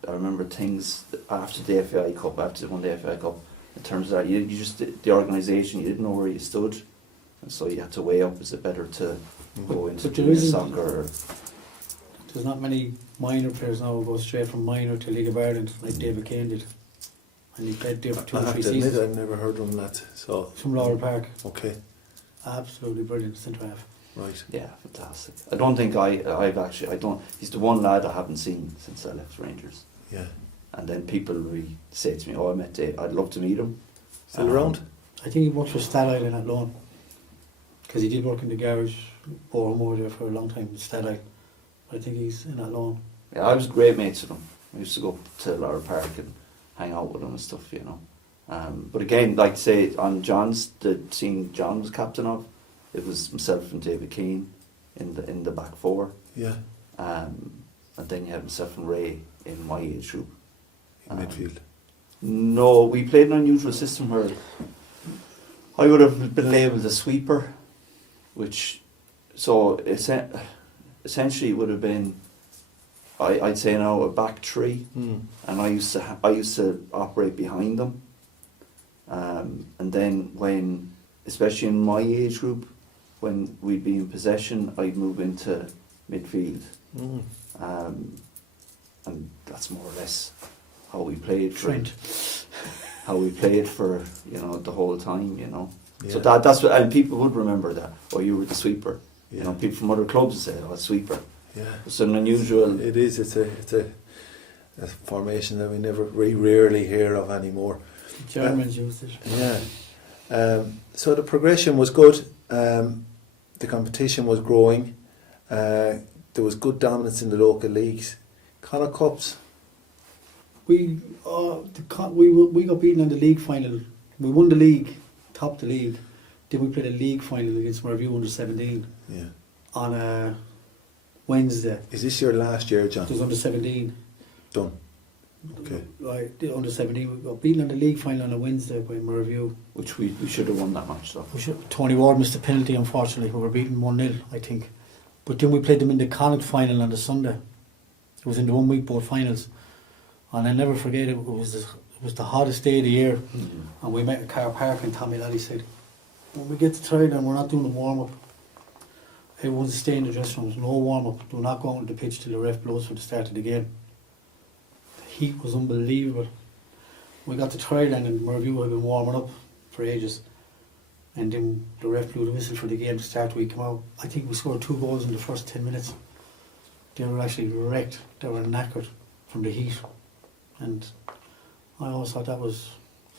I remember things after the FAI Cup, after they won the FAI Cup, in terms of that, you just, the organisation, you didn't know where you stood, and so you had to weigh up, is it better to go into But there junior isn't- soccer? There's not many minor players now who go straight from minor to League of Ireland like David Kane did. And he played there for 2 I or have 3 to admit, seasons. I've never heard of him, lads. So, From Laurel Park. okay, Absolutely brilliant centre half. right. Yeah, fantastic. I don't think he's the one lad I haven't seen since I left Rangers. Yeah. And then people really say to me, oh, I met Dave, I'd love to meet him. Still around? I think he worked for Stad Island at loan. Because he did work in the garage, Boreham over there for a long time, Stad Island. But I think he's in that loan. Yeah, I was great mates with him. I used to go up to Laurel Park and hang out with him and stuff, you know. But again, like say on the team John was captain of, it was myself and David Keane in the back four. Yeah. And then you had myself and Ray in my age group. In midfield. No, we played an unusual system where I would have been labelled a sweeper, which essentially would have been, I'd say now, a back three, and I used to operate behind them, and then when, especially in my age group, when we'd be in possession, I'd move into midfield, and that's more or less how we played for Trent. how we played for the whole time, you know. Yeah. So that's what, and people would remember that. Oh, you were the sweeper. Yeah. You know, people from other clubs would say, "Oh, sweeper." Yeah. It's an unusual. It is. It's a formation that we rarely hear of anymore. The Germans used it. Yeah. So the progression was good. The competition was growing. There was good dominance in the local leagues. Connacht Cups. We got beaten in the league final. We won the league, topped the league. Then we played a league final against Review under 17 Yeah. on a Wednesday. Is this your last year, John? It was under 17. Done. Okay. Right, the under 17. We got beaten in the league final on a Wednesday by Review. Which we should have won that match, though. Tony Ward missed a penalty, unfortunately. We were beaten 1-0, I think. But then we played them in the Connacht final on the Sunday. It was in the 1 week both finals. And I'll never forget it. It was the hottest day of the year. Mm-hmm. And we met at Car Park, and Tommy Lally said, when we get to Tyrone and we're not doing the warm-up, everyone's staying in the dressing rooms, no warm-up. Do not go on the pitch till the ref blows for the start of the game. The heat was unbelievable. We got to Tyrone and Review had been warming up for ages. And then the ref blew the whistle for the game to start. We came out. I think we scored 2 goals in the first 10 minutes. They were actually wrecked. They were knackered from the heat. And I always thought that was...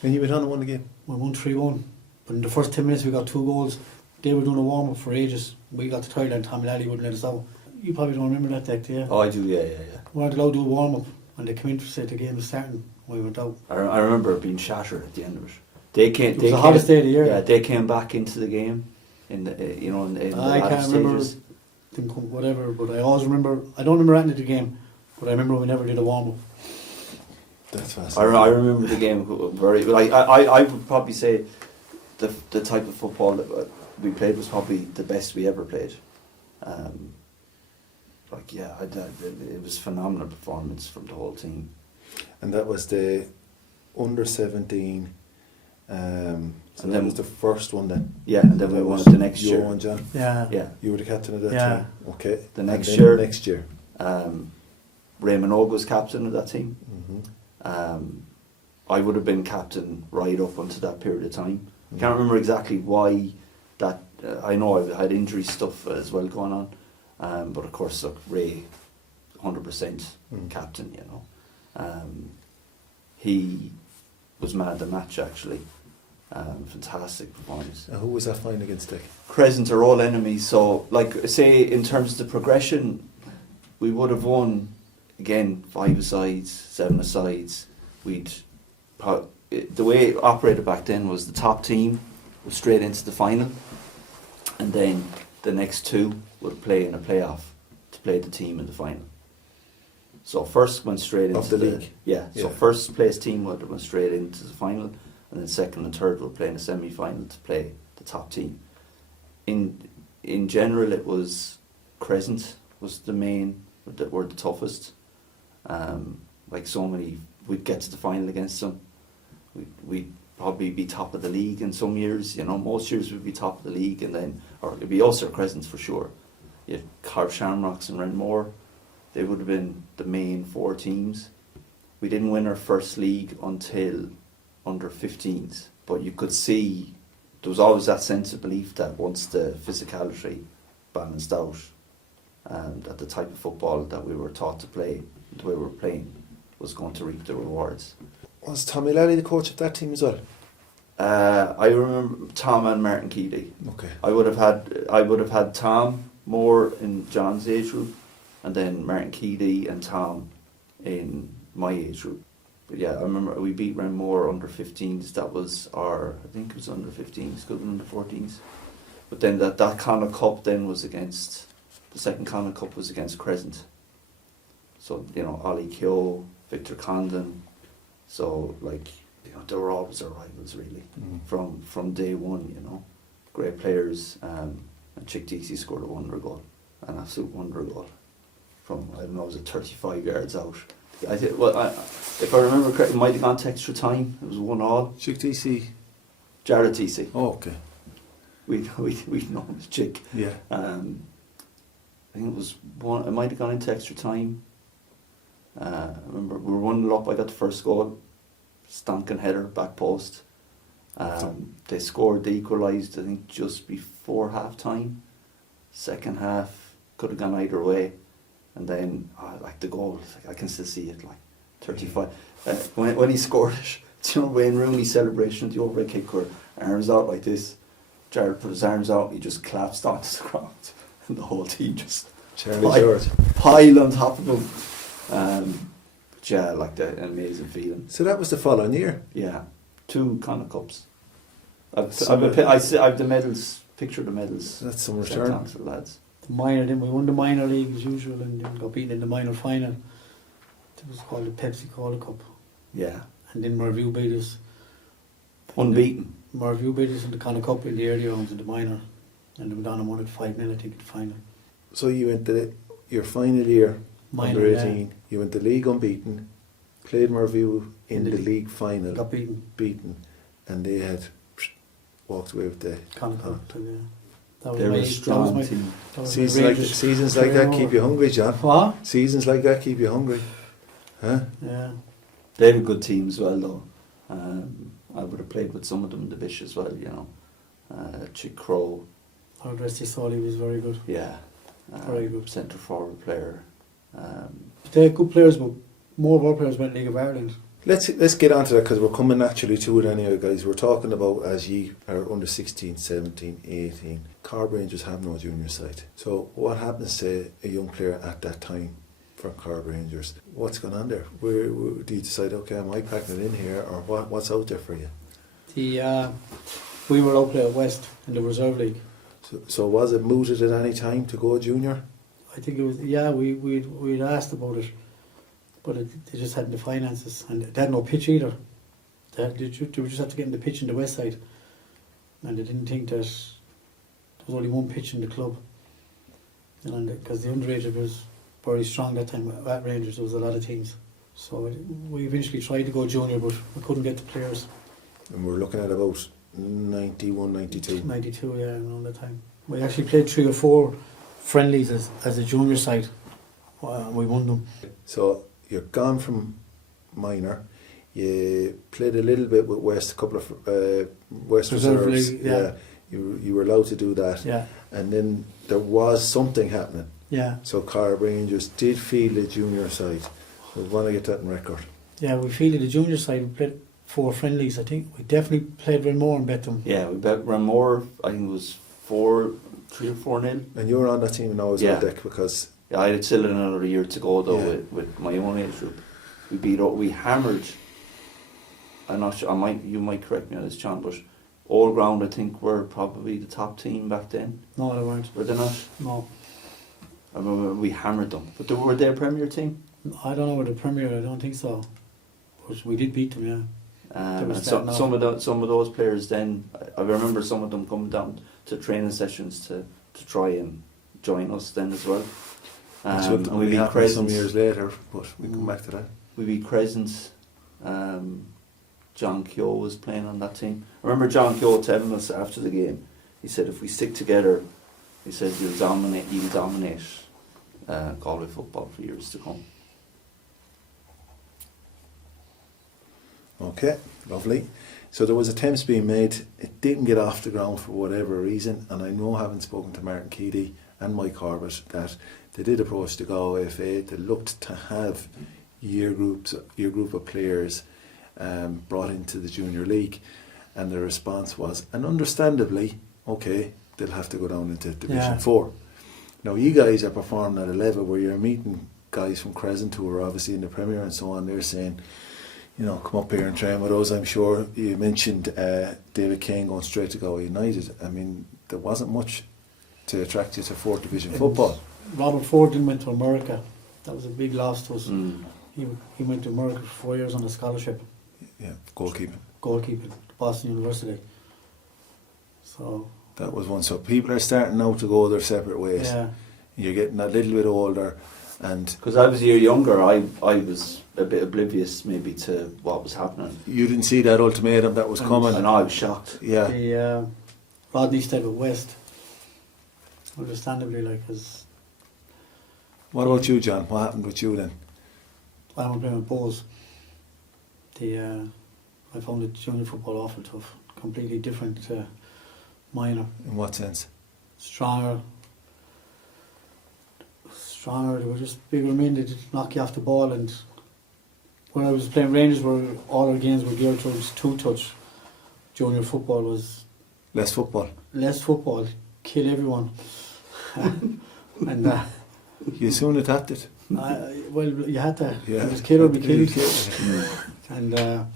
And you went on and won the game? We won 3-1. But in the first 10 minutes we got 2 goals. They were doing a warm-up for ages. We got to Thailand and Tommy Lally wouldn't let us out. You probably don't remember that deck, do you? Oh, I do, yeah. We weren't allowed to do a warm-up. And they came in to say the game was starting. We went out. I remember it being shattered at the end of it. It was the hottest day of the year. Yeah, they came back into the game in the in the I latter can't remember stages. whatever, but I always remember... I don't remember at the game, but I remember we never did a warm-up. That's I fascinating. remember the game very. Like I would probably say the type of football that we played was probably the best we ever played. It was phenomenal performance from the whole team. And that was the under 17. So And that then- was the first one then. Yeah, and then we That won was it the next you year. and John. Yeah. Yeah, You were the captain of that Yeah. team. Okay. The next And then year- Next year. Raymond Og was captain of that team. Mm-hmm. I would have been captain right up until that period of time. Mm. Can't remember exactly why that. I know I had injury stuff as well going on, but of course, look, Ray, 100% captain. You know, he was man of the match actually. Fantastic performance. Who was that final against, Dick? Crescent are all enemies, so like say in terms of the progression, we would have won again 5-a-sides, 7-a-sides. The way it operated back then was the top team was straight into the final, and then the next 2 would play in a playoff to play the team in the final. So first went straight into Of the league? Yeah. So Yeah. first place team would went straight into the final, and then second and third would play in a semi-final to play the top team. In general, it was Crescent was the main were the toughest. Like so many, we'd get to the final against them. We'd probably be top of the league in some years. You know, most years we'd be top of the league, and then, or it'd be Ulster Crescents for sure. You had Corrib Shamrocks and Renmore. They would have been the main 4 teams. We didn't win our first league until under 15s, but you could see there was always that sense of belief that once the physicality balanced out, and that the type of football that we were taught to play, the way we were playing, was going to reap the rewards. Was Tommy Lally the coach of that team as well? I remember Tom and Martin Keeley. Okay. I would have had Tom more in John's age group, and then Martin Keeley and Tom in my age group. But yeah, I remember we beat Renmore under 15s. That was I think it was under 15s, could have been under 14s. But then that Connacht Cup then was against, the second Connacht Cup was against Crescent. So, you know, Ollie Keogh, Victor Condon. So, like, you know, they were always our rivals, really, from day one, you know. Great players. And Chick Deasy scored a wonder goal, an absolute wonder goal. From, I don't know, was it 35 yards out. If I remember correctly, it might have gone to extra time. It was 1-1. Chick TC. Jared TC. Oh, okay. We know him as Chick. Yeah. I think it was one. It might have gone into extra time. I remember we were 1-0 up. I got the first goal, stonking header, back post. They scored, they equalised, I think, just before half time. Second half could have gone either way, and then like the goal, like, I can still see it, like 35. When he scored it, do you know Wayne Rooney's celebration at the overhead kick, where arms out like this? Jared put his arms out, he just collapsed onto the ground, and the whole team just piled on top of him. But yeah, like that, an amazing feeling. So that was the following year? Yeah, 2 Connacht Cups. I've the medals, picture of the medals. That's some sent return. down to the lads. The minor, then we won the minor league as usual, and then got beaten in the minor final. It was called the Pepsi Cola Cup. Yeah. And then Merview beat us. Unbeaten. Merview beat us in the Connacht Cup in the early rounds in the minor, and they went on and won it 5-0, I think, in the final. So you went to your final year, Minor, under 18. You went the league unbeaten, played Merview in the league final, Got beaten. and they had walked away with the Connacht Cup. Yeah. That was They were a strong my team. Seasons like that keep you hungry, John. What? Seasons like that keep you hungry. Huh? Yeah. They have a good team as well, though. I would have played with some of them in the Bish as well, you know. Chick Crow. Our Dresty Solly was very good. Yeah. Very good. Centre forward player. They had good players, but more of our players went League of Ireland. Let's get on to that, because we're coming naturally to it anyway, guys. We're talking about, as ye are under 16, 17, 18, Corrib Rangers have no junior side. So what happens to a young player at that time from Corrib Rangers? What's going on there? Where do you decide, okay, am I packing it in here, or what's out there for you? We were out there at West in the Reserve League. So was it mooted at any time to go junior? I think it was, yeah, we'd asked about it, but they just hadn't the finances, and they had no pitch either. They would just have to get in the pitch in the West Side, and they didn't think that there was only one pitch in the club. And because the underage was very strong that time at Rangers, there was a lot of teams. So we eventually tried to go junior, but we couldn't get the players. And we're looking at about 91, 92. 92, yeah, around that time. We actually played 3 or 4 friendlies as a junior side, and we won them. So you're gone from minor. You played a little bit with West, a couple of West Reserves. League, yeah. You were allowed to do that. Yeah. And then there was something happening. Yeah. So Corrib Rangers did field a junior side. We want to get that in record. Yeah, we fielded the junior side. We played 4 friendlies, I think. We definitely played Renmore and bet them. Yeah, we bet Renmore, I think it was 3 or 4-0. And you were on that team now as well, Dick, because... Yeah, I had still another year to go, though, Yeah. with my own age group. We hammered, I'm not sure, you might correct me on this, John, but All Ground, I think, were probably the top team back then. No, they weren't. Were they not? No. I remember we hammered them. But were they a Premier team? I don't know where the Premier, I don't think so. But we did beat them, yeah. And some of those players then, I remember some of them coming down to training sessions to try and join us then as well. Which And will we be beat happening some Crescent. years later, but we come back to that. We beat Crescent. John Keogh was playing on that team. I remember John Keogh telling us after the game, he said if we stick together, he said you'll dominate Galway football for years to come. Okay, lovely. So there was attempts being made. It didn't get off the ground for whatever reason, and I know, having spoken to Martin Keady and Mike Corbett, that they did approach the Galway FA. They looked to have year group of players brought into the junior league, and the response was, and understandably, okay, they'll have to go down into Division 4. Now, you guys are performing at a level where you're meeting guys from Crescent who are obviously in the Premier and so on. They're saying, you know, come up here and train with us. I'm sure you mentioned David Kane going straight to Galway United. I mean, there wasn't much to attract you to 4th Division football. Robert Ford didn't went to America. That was a big loss to us. Mm. He went to America for 4 years on a scholarship. Yeah, goalkeeping. Goalkeeping, Boston University. So That was one. So people are starting now to go their separate ways. yeah, You're getting a little bit older, and Because I was a year younger, I was a bit oblivious maybe to what was happening. you didn't see that ultimatum that was coming. And I was shocked. Yeah. the Rodney stayed with West. Understandably, like, because What about you, John? What happened with you then? I went playing with Bowes. I found the junior football awful tough. Completely different to minor. In what sense? Stronger. They were just bigger men. They just knock you off the ball. And when I was playing Rangers, where all our games were geared towards 2-touch, junior football was Less football. less football, kill everyone. And You soon adapted. well, you had to. Yeah. It was kill or be Had to killed. And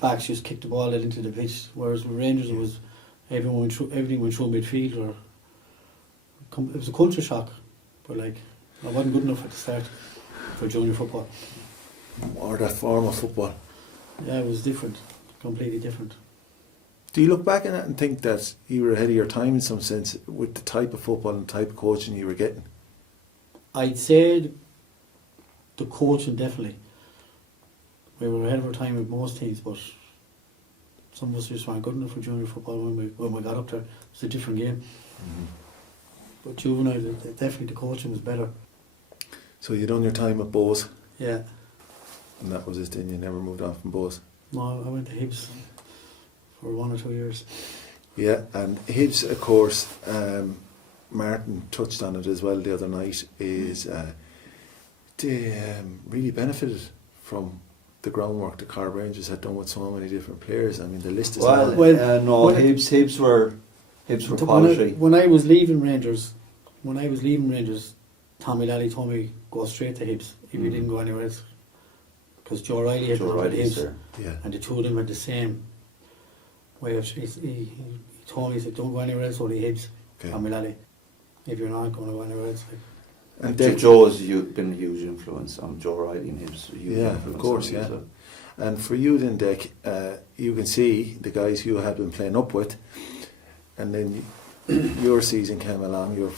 backs just kicked the ball out into the pitch. Whereas with Rangers, it was everything went through midfield. It was a culture shock. But like, I wasn't good enough at the start for junior football. Or that form of football. Yeah, it was different, completely different. Do you look back on it and think that you were ahead of your time in some sense with the type of football and type of coaching you were getting? I'd say the coaching, definitely. We were ahead of our time with most teams, but some of us just weren't good enough for junior football when we got up there. It's a different game. Mm-hmm. But juvenile, definitely the coaching was better. So you done your time at Bowes, Yeah. and that was it then, you never moved on from Bowes. No, I went to Hibs for 1 or 2 years. Yeah, and Hibs, of course, Martin touched on it as well the other night, is they really benefited from the groundwork the Corrib Rangers had done with so many different players. I mean, the list is long. No, Hibs were quality. When I was leaving Rangers, Tommy Lally told me go straight to Hibs if you didn't go anywhere else. Because Joe Riley had gone to Hibs, Yeah. and the two of them had the same way of. He told me, he said, don't go anywhere else, only Hibs. Okay. Tommy Lally, if you're not going to go anywhere else. Like. And Joe has been a huge influence on Joe Riley and Hibs. Yeah, of course, yeah. And for you then, Dick, you can see the guys you had been playing up with, and then your season came along. I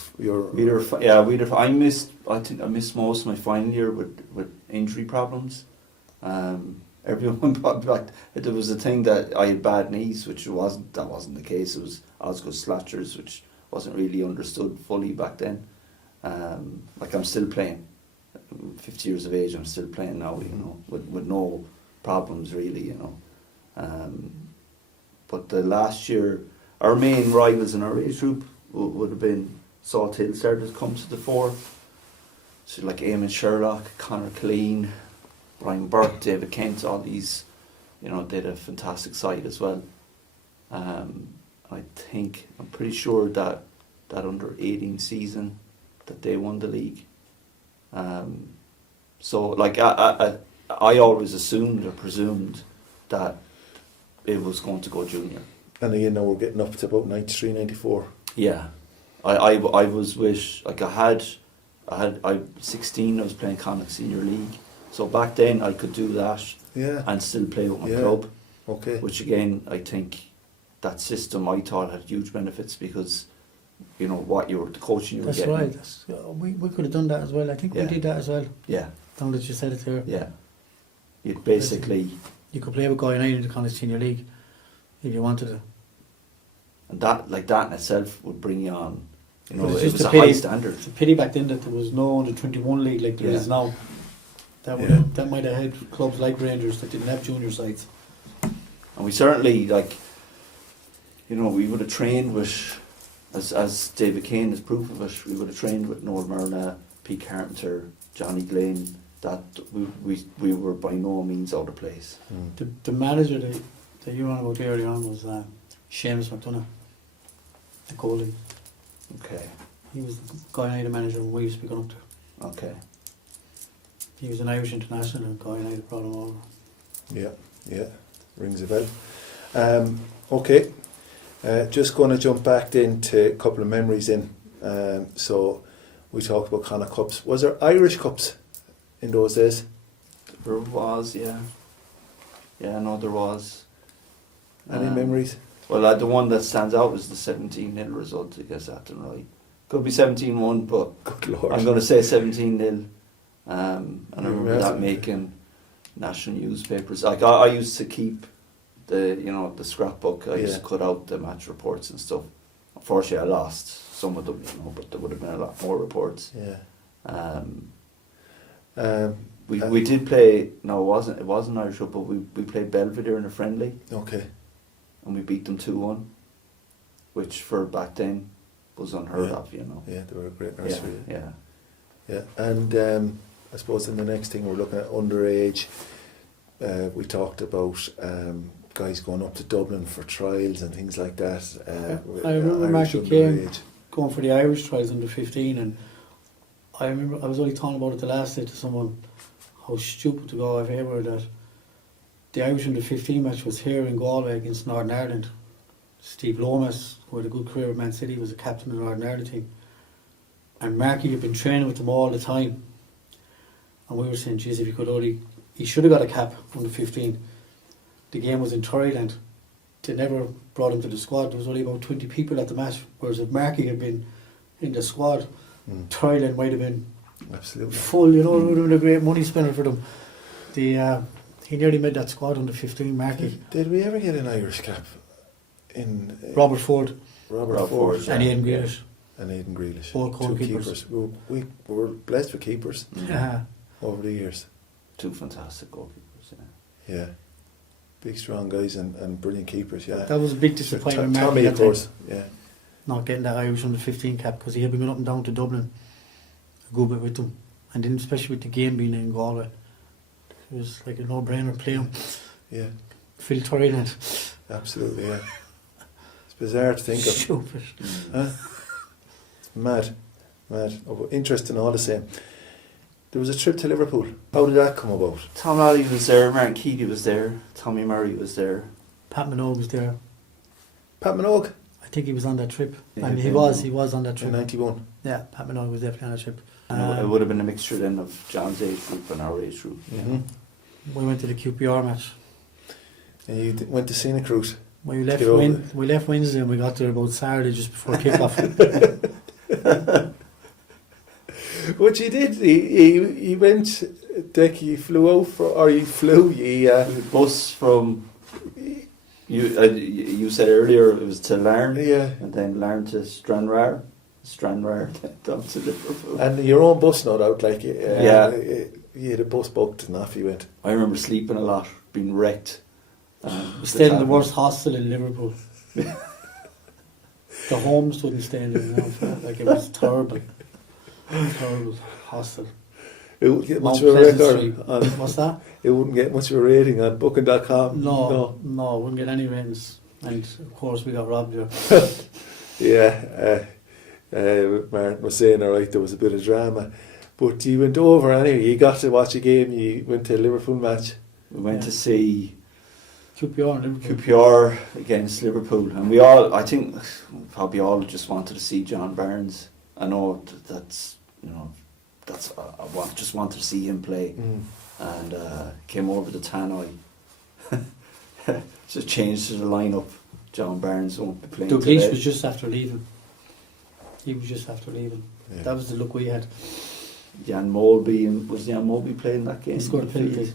think I missed most of my final year with injury problems. Everyone back. There was a thing that I had bad knees, which wasn't the case. It was Osgood Slatchers, which wasn't really understood fully back then. Like, I'm still playing. 50 years of age, I'm still playing now, you know, with no problems really, you know. But the last year, our main rivals in our age group would have been Salt Hill started to come to the fore. So like Eamon Sherlock, Conor Killeen, Brian Burke, David Kent, all these, you know, they had a fantastic side as well. I'm pretty sure that under 18 season that they won the league. So like I always assumed or presumed that it was going to go junior. And you know, we're getting up to about 93, 94. Yeah, I was with, like, I 16. I was playing Connacht Senior League, so back then I could do that. Yeah. And still play with my Yeah. club. Okay. Which again, I think that system I thought had huge benefits because you know, what you were, the coaching you That's were getting. right. We could have done that as well. I think Yeah. we did that as well. Yeah, Now that you said it there. yeah. You basically, You could play with Guy United in the Connacht Senior League if you wanted to. and that in itself would bring you on. You know, But it's it just was a a high pity. standard. It's a pity back then that there was no under 21 league like there is Yeah. now. That Yeah. that might have had clubs like Rangers that didn't have junior sides. And we certainly, like, you know, we would have trained with, as David Kane is proof of it, we would have trained with Noel Myrna, Pete Carpenter, Johnny Glynn, that we were by no means out of place. The manager that you were on about earlier on was Seamus McDonough, the goalie. Okay, He was the Guy United manager when we used to be going up to. okay. He was an Irish international and Guy United brought him over. Yeah, rings a bell. Okay, just going to jump back into a couple of memories in. So we talked about Connacht Cups. Was there Irish Cups in those days? There was, yeah. Yeah, no, there was. Any memories? Well, the one that stands out was the 17-0 result against Acton Right. Could be 17-1, but Good Lord. I'm going to say 17-0. And I remember Yeah. that making national newspapers. Like I used to keep the scrapbook. I used to cut out the match reports and stuff. Unfortunately, I lost some of them, but there would have been a lot more reports. Yeah. We did play. No, it wasn't Irish Cup, but we played Belvedere in a friendly, Okay. and we beat them 2-1, which for back then was unheard Yeah. of. Yeah, they were a great Yeah, nursery. yeah. Yeah, and I suppose in the next thing we're looking at underage. We talked about guys going up to Dublin for trials and things like that. I remember Irish Marky came underage. going for the Irish trials under 15, and I remember I was only talking about it the last day to someone how stupid to go if ever that the Irish under 15 match was here in Galway against Northern Ireland. Steve Lomas, who had a good career at Man City, was the captain of the Northern Ireland team. And Marky had been training with them all the time. And we were saying, geez, if he should have got a cap under 15. The game was in Thailand. They never brought him to the squad. There was only about 20 people at the match. Whereas if Marky had been in the squad, Thailand might have been Absolutely. full, it would have been a great money spender for them. He nearly made that squad under 15, Marky. Did we ever get an Irish cap in Robert Ford Robert Ford, Ford yeah. and Ian Grealish. and Aidan Grealish? Both Two goalkeepers. We were blessed with keepers Yeah. over the years. Two fantastic goalkeepers. Yeah. Yeah, big strong guys and brilliant keepers. Yeah, That was a big disappointment. Marky, Tommy, that of time, course. Yeah, not getting that Irish under 15 cap because he had been going up and down to Dublin a good bit with them, and then especially with the game being in Galway, it was like a no-brainer play him. yeah, Phil Torreyland. absolutely. Yeah, it's bizarre to think of. Stupid. Huh? It's mad. Oh, but interesting all the same. There was a trip to Liverpool. How did that come about? Tom Lally was there, Martin Keady was there, Tommy Murray was there. Pat Minogue was there. Pat Minogue I think he was on that trip. Yeah, and he yeah, was on that in trip. '91. Yeah, Pat Minogue was definitely on that trip. It would have been a mixture then of John's age group and our age group. Mm-hmm. We went to the QPR match. And you went to Scenic Route. We left, Get over we left Wednesday and we got there about Saturday just before kick-off. What you did? He went. He flew out or he flew. Bus from you said earlier it was to Larne, Yeah. and then Larne to Stranraer down to Liverpool. And your own bus, no doubt. Like Yeah. you had a bus booked and off you went. I remember sleeping a lot, being wrecked. We stayed in the worst hostel in Liverpool. The homes wouldn't stay in there now. Like it was terrible. Terrible hostel. It wouldn't get much Mount of a Pleasant record Street. on. What's that? It wouldn't get much of a rating on Booking.com. No, wouldn't get any ratings. And of course we got robbed there. Yeah, Martin was saying, all right, there was a bit of drama, but you went over anyway. You got to watch a game. You went to a Liverpool match. We went to see QPR in Liverpool. QPR against Liverpool, and we all, I think, probably all just wanted to see John Barnes. I know that's I just wanted to see him play, and came over to Tannoy. Just changed to the lineup. John Barnes won't be playing Douglas today. was just after leaving. He was just after leaving. Yeah. That was the look we had. Jan Molby, and was Jan Molby playing that game? He scored a penalty.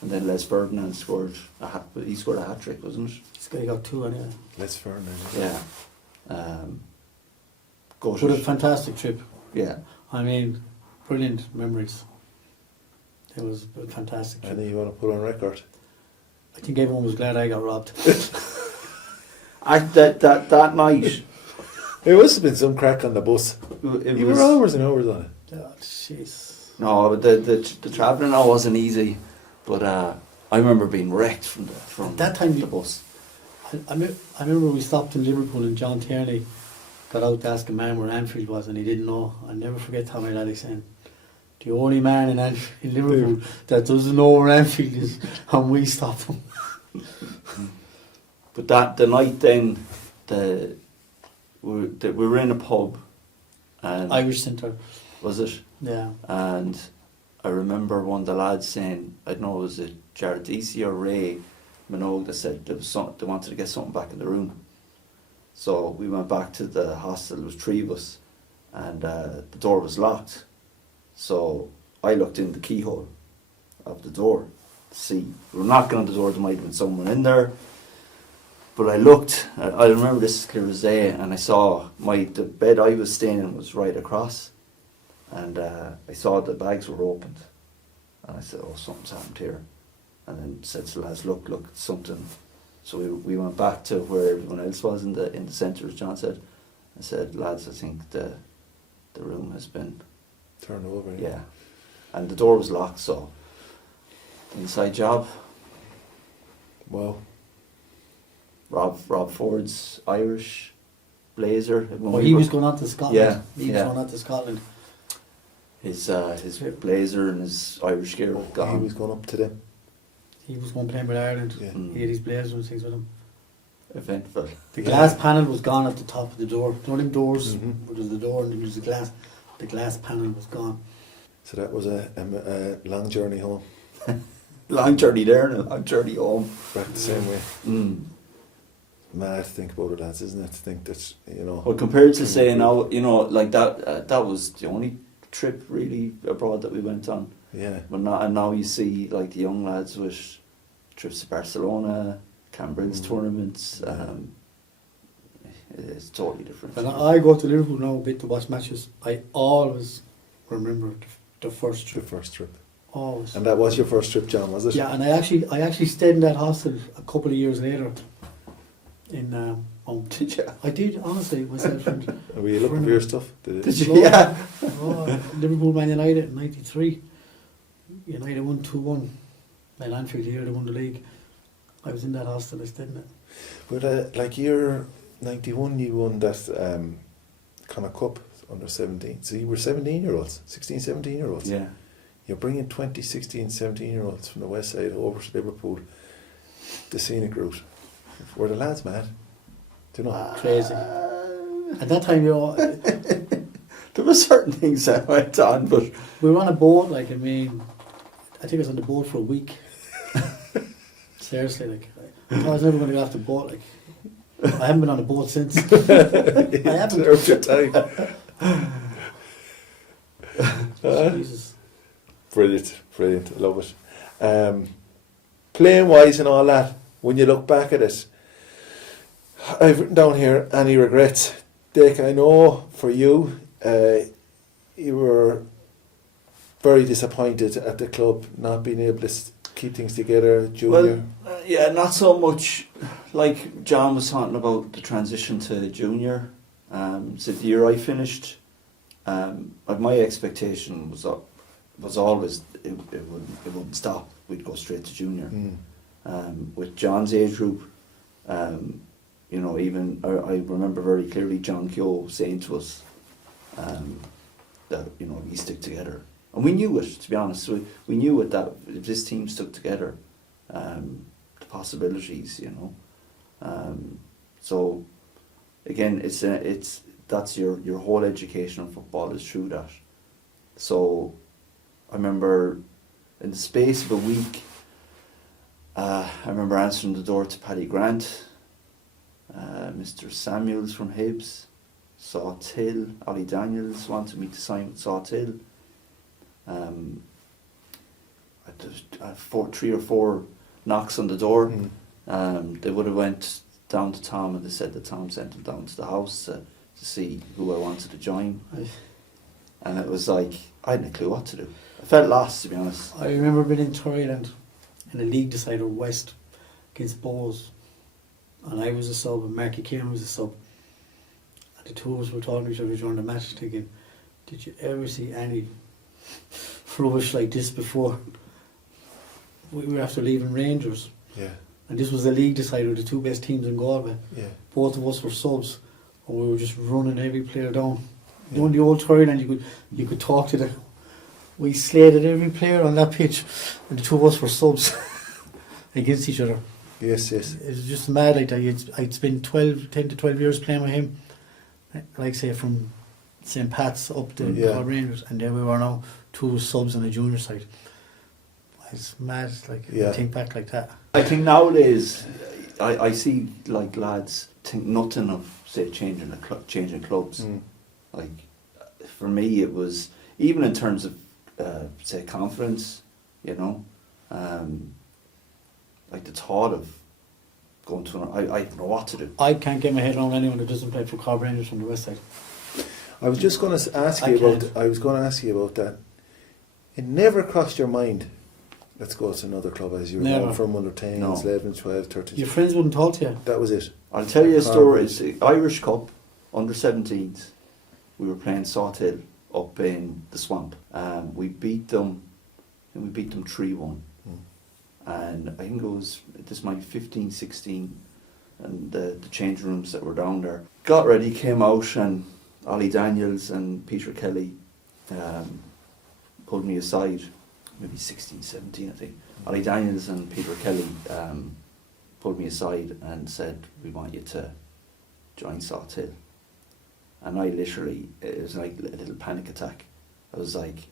And then Les Ferdinand scored he scored a hat trick, wasn't it? This guy got 2 anyway. Les Ferdinand. Yeah. What a fantastic trip. Yeah. I mean, brilliant memories. It was a fantastic trip. Anything you want to put on record? I think everyone was glad I got robbed. That night, There must have been some crack on the bus. it You was were hours and hours on it. Oh, jeez. no, but the travelling now wasn't easy. But I remember being wrecked from That time the bus. I remember we stopped in Liverpool and John Tierney got out to ask a man where Anfield was and he didn't know. I'll never forget Tommy Laddick saying, the only man in Liverpool that doesn't know where Anfield is, and we stopped him. But the night then, we were in a pub, and Irish Centre. was it? Yeah. And I remember one of the lads saying, I don't know, was it Jared Deasy or Ray Minogue that said they wanted to get something back in the room. So we went back to the hostel. There was 3 of us, and the door was locked. So I looked in the keyhole of the door to see. We were knocking on the door, there might have been someone in there. But I looked, I remember this as clear as day, and I saw the bed I was staying in was right across. And I saw the bags were opened. And I said, oh, something's happened here. And then said to the lads, look, something. So we went back to where everyone else was in the centre, as John said. I said, lads, I think the room has been Turn over. yeah. And the door was locked, so inside job. Wow. Rob Ford's Irish blazer. Well, he was going on to Scotland. Yeah, He was yeah. going on to Scotland. His blazer and his Irish gear were He gone. was going up to them. He was going playing with Ireland. Yeah. He had his blazer and things with him. Eventful. The glass panel was gone at the top of the door. You know them doors? Mhm. Where there's the door and then there's the glass. The glass panel was gone. So that was a long journey home. Long journey there and a long journey home. Back the same way. Mm. Mad to think about it, lads, isn't it? To think that, you know. Well, compared to say now, you know, like that was the only trip really abroad that we went on. Yeah. But now you see like the young lads with trips to Barcelona, Cambridge tournaments. It's totally different. When I go to Liverpool now a bit to watch matches, I always remember the first The trip. first trip. Always. And that was your first trip, John, was it? Yeah, and I actually stayed in that hostel a couple of years later. Did you? I did, honestly, myself. And Were you looking for your stuff? Did you? No. Yeah. Liverpool Man United in '93. United won 2-1. And Anfield here, they won the league. I was in that hostel, I stayed in it. But like year 91, you won that kind of cup under 17. So you were 17-year-olds, 16, 17-year-olds. Yeah. You're bringing 20, 16, 17-year-olds from the west side over to Liverpool, the scenic route. Were the lads mad? Do you know? Crazy. At that time, There were certain things that went on, but we were on a boat, like, I mean, I think I was on the boat for a week. Seriously, like, I thought I was never going to get off the boat, like. I haven't been on a boat since. I haven't. Served your time. Jesus. Brilliant. I love it. Playing wise and all that, when you look back at it, I've written down here any regrets. Dick, I know for you, you were very disappointed at the club not being able to keep things together, junior. well, yeah, not so much. Like John was talking about the transition to junior. So the year I finished, my expectation was always it wouldn't stop. We'd go straight to junior. With John's age group, you know, even I remember very clearly John Keogh saying to us that, you know, we stick together. And we knew it, to be honest. We knew it, that if this team stuck together, the possibilities, you know. So again, that's your whole education in football is through that. So I remember in the space of a week, I remember answering the door to Paddy Grant, Mr. Samuels from Hibs, Sawtill. Ollie Daniels wanted me to sign with Sawtill. I had 3 or 4 knocks on the door. They would have went down to Tom, and they said that Tom sent them down to the house to see who I wanted to join. And it was like, I hadn't a clue what to do. I felt lost, to be honest. I remember being in Thailand in a league decider West against Bowes, and I was a sub and Marky Kane was a sub, and the two of us were talking to each other during the match thinking, did you ever see any rubbish like this before? We were after leaving Rangers, and this was a league decider, the 2 best teams in Galway. Both of us were subs, and we were just running every player down. You know, in the old Thailand, you could talk to the. We slated every player on that pitch, and the 2 of us were subs against each other. Yes. It was just mad like that. I'd spent 10 to 12 years playing with him, like say from St. Pat's up to Corrib Rangers, and there we were now 2 subs on the junior side. It's mad, like I think back like that. I think nowadays, I see like lads think nothing of say changing clubs. Like for me, it was even in terms of say confidence, you know, like the thought of going to I don't know what to do. I can't get my head around anyone that doesn't play for Corrib Rangers from the west side. I was just going to ask you about. I was going to ask you about that. It never crossed your mind. Let's go to another club as you were going from under 10s, 11s, 12s, 13s. Your friends wouldn't talk to you. That was it. I'll tell you a story. It's the Irish Cup under 17s. We were playing Sawtill up in the swamp. We beat them. And we beat them 3-1. And I think this might be 15, 16, and the change rooms that were down there. Got ready, came out, and Ollie Daniels and Peter Kelly pulled me aside. Maybe 16, 17, I think. Ollie Daniels and Peter Kelly pulled me aside and said, we want you to join Sawtill. And I literally, it was like a little panic attack. I was like,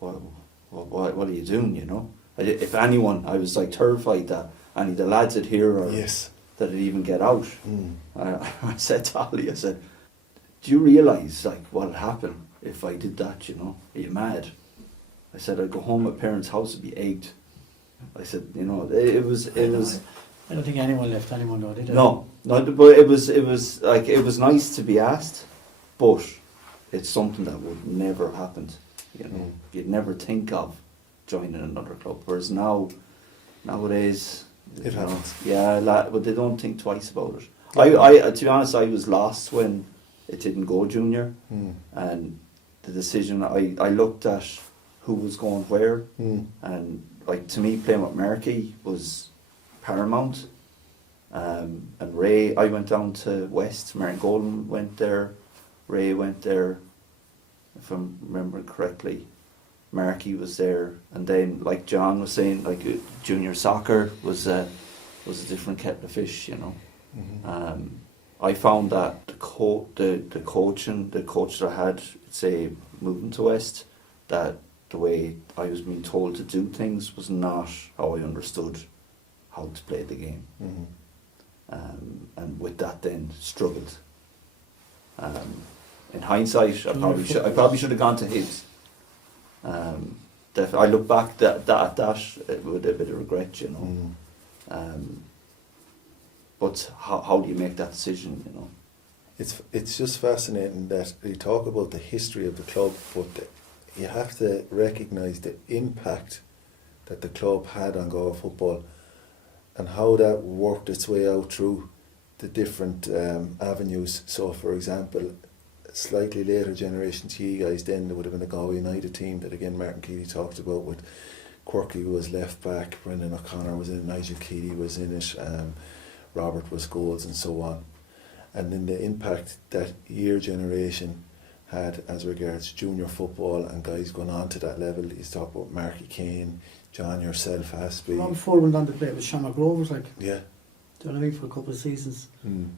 what are you doing, you know? If anyone, I was like terrified that any of the lads would hear or that it'd even get out. I said to Ollie, I said, do you realise like what would happen if I did that, you know? Are you mad? I said, I'd go home, my parents' house would be egged. I said, you know, it was. I don't think anyone left anyone though, did they? No, but it was like, it was nice to be asked, but it's something that would never happen, you know. You'd never think of joining another club, whereas nowadays, it happens. But they don't think twice about it. I to be honest, I was lost when it didn't go junior, and the decision, I looked at who was going where, and like to me playing with Markey was paramount, and Ray, I went down to West, Martin Golden went there, Ray went there, if I'm remembering correctly, Markey was there, and then like John was saying, like junior soccer was a different kettle of fish, you know. I found that the coach that I had, say moving to West, that the way I was being told to do things was not how I understood how to play the game. And with that then struggled. In hindsight, I probably should have gone to Hibs. I look back at that with a bit of regret, you know. But how do you make that decision, you know? It's just fascinating that you talk about the history of the club, but you have to recognise the impact that the club had on Galway football and how that worked its way out through the different avenues. So, for example, slightly later generation to you guys, then there would have been a Galway United team that again Martin Keeley talked about, with Quirky was left back, Brendan O'Connor was in it, Nigel Keeley was in it, Robert was goals and so on. And then the impact that year generation had as regards junior football and guys going on to that level. You talk about Marky Kane, John, yourself, Aspie. Ron Ford went on to play with Shamrock Rovers, like. Yeah. Do you know what I mean? For a couple of seasons. You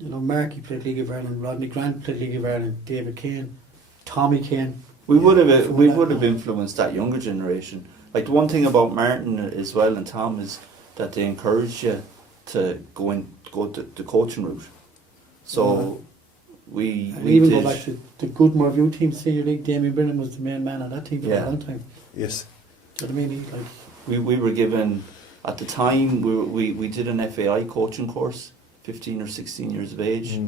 know, Marky played League of Ireland, Rodney Grant played League of Ireland, David Kane, Tommy Kane. We would have influenced that younger generation. Like the one thing about Martin as well and Tom is that they encourage you to go the coaching route. So And we even did. go back to the good Review team, Senior League, Damien Brennan was the main man on that team for Yeah. a long time. Yes. Do you know what I mean? Like, We were given, at the time, we did an FAI coaching course, 15 or 16 years of age.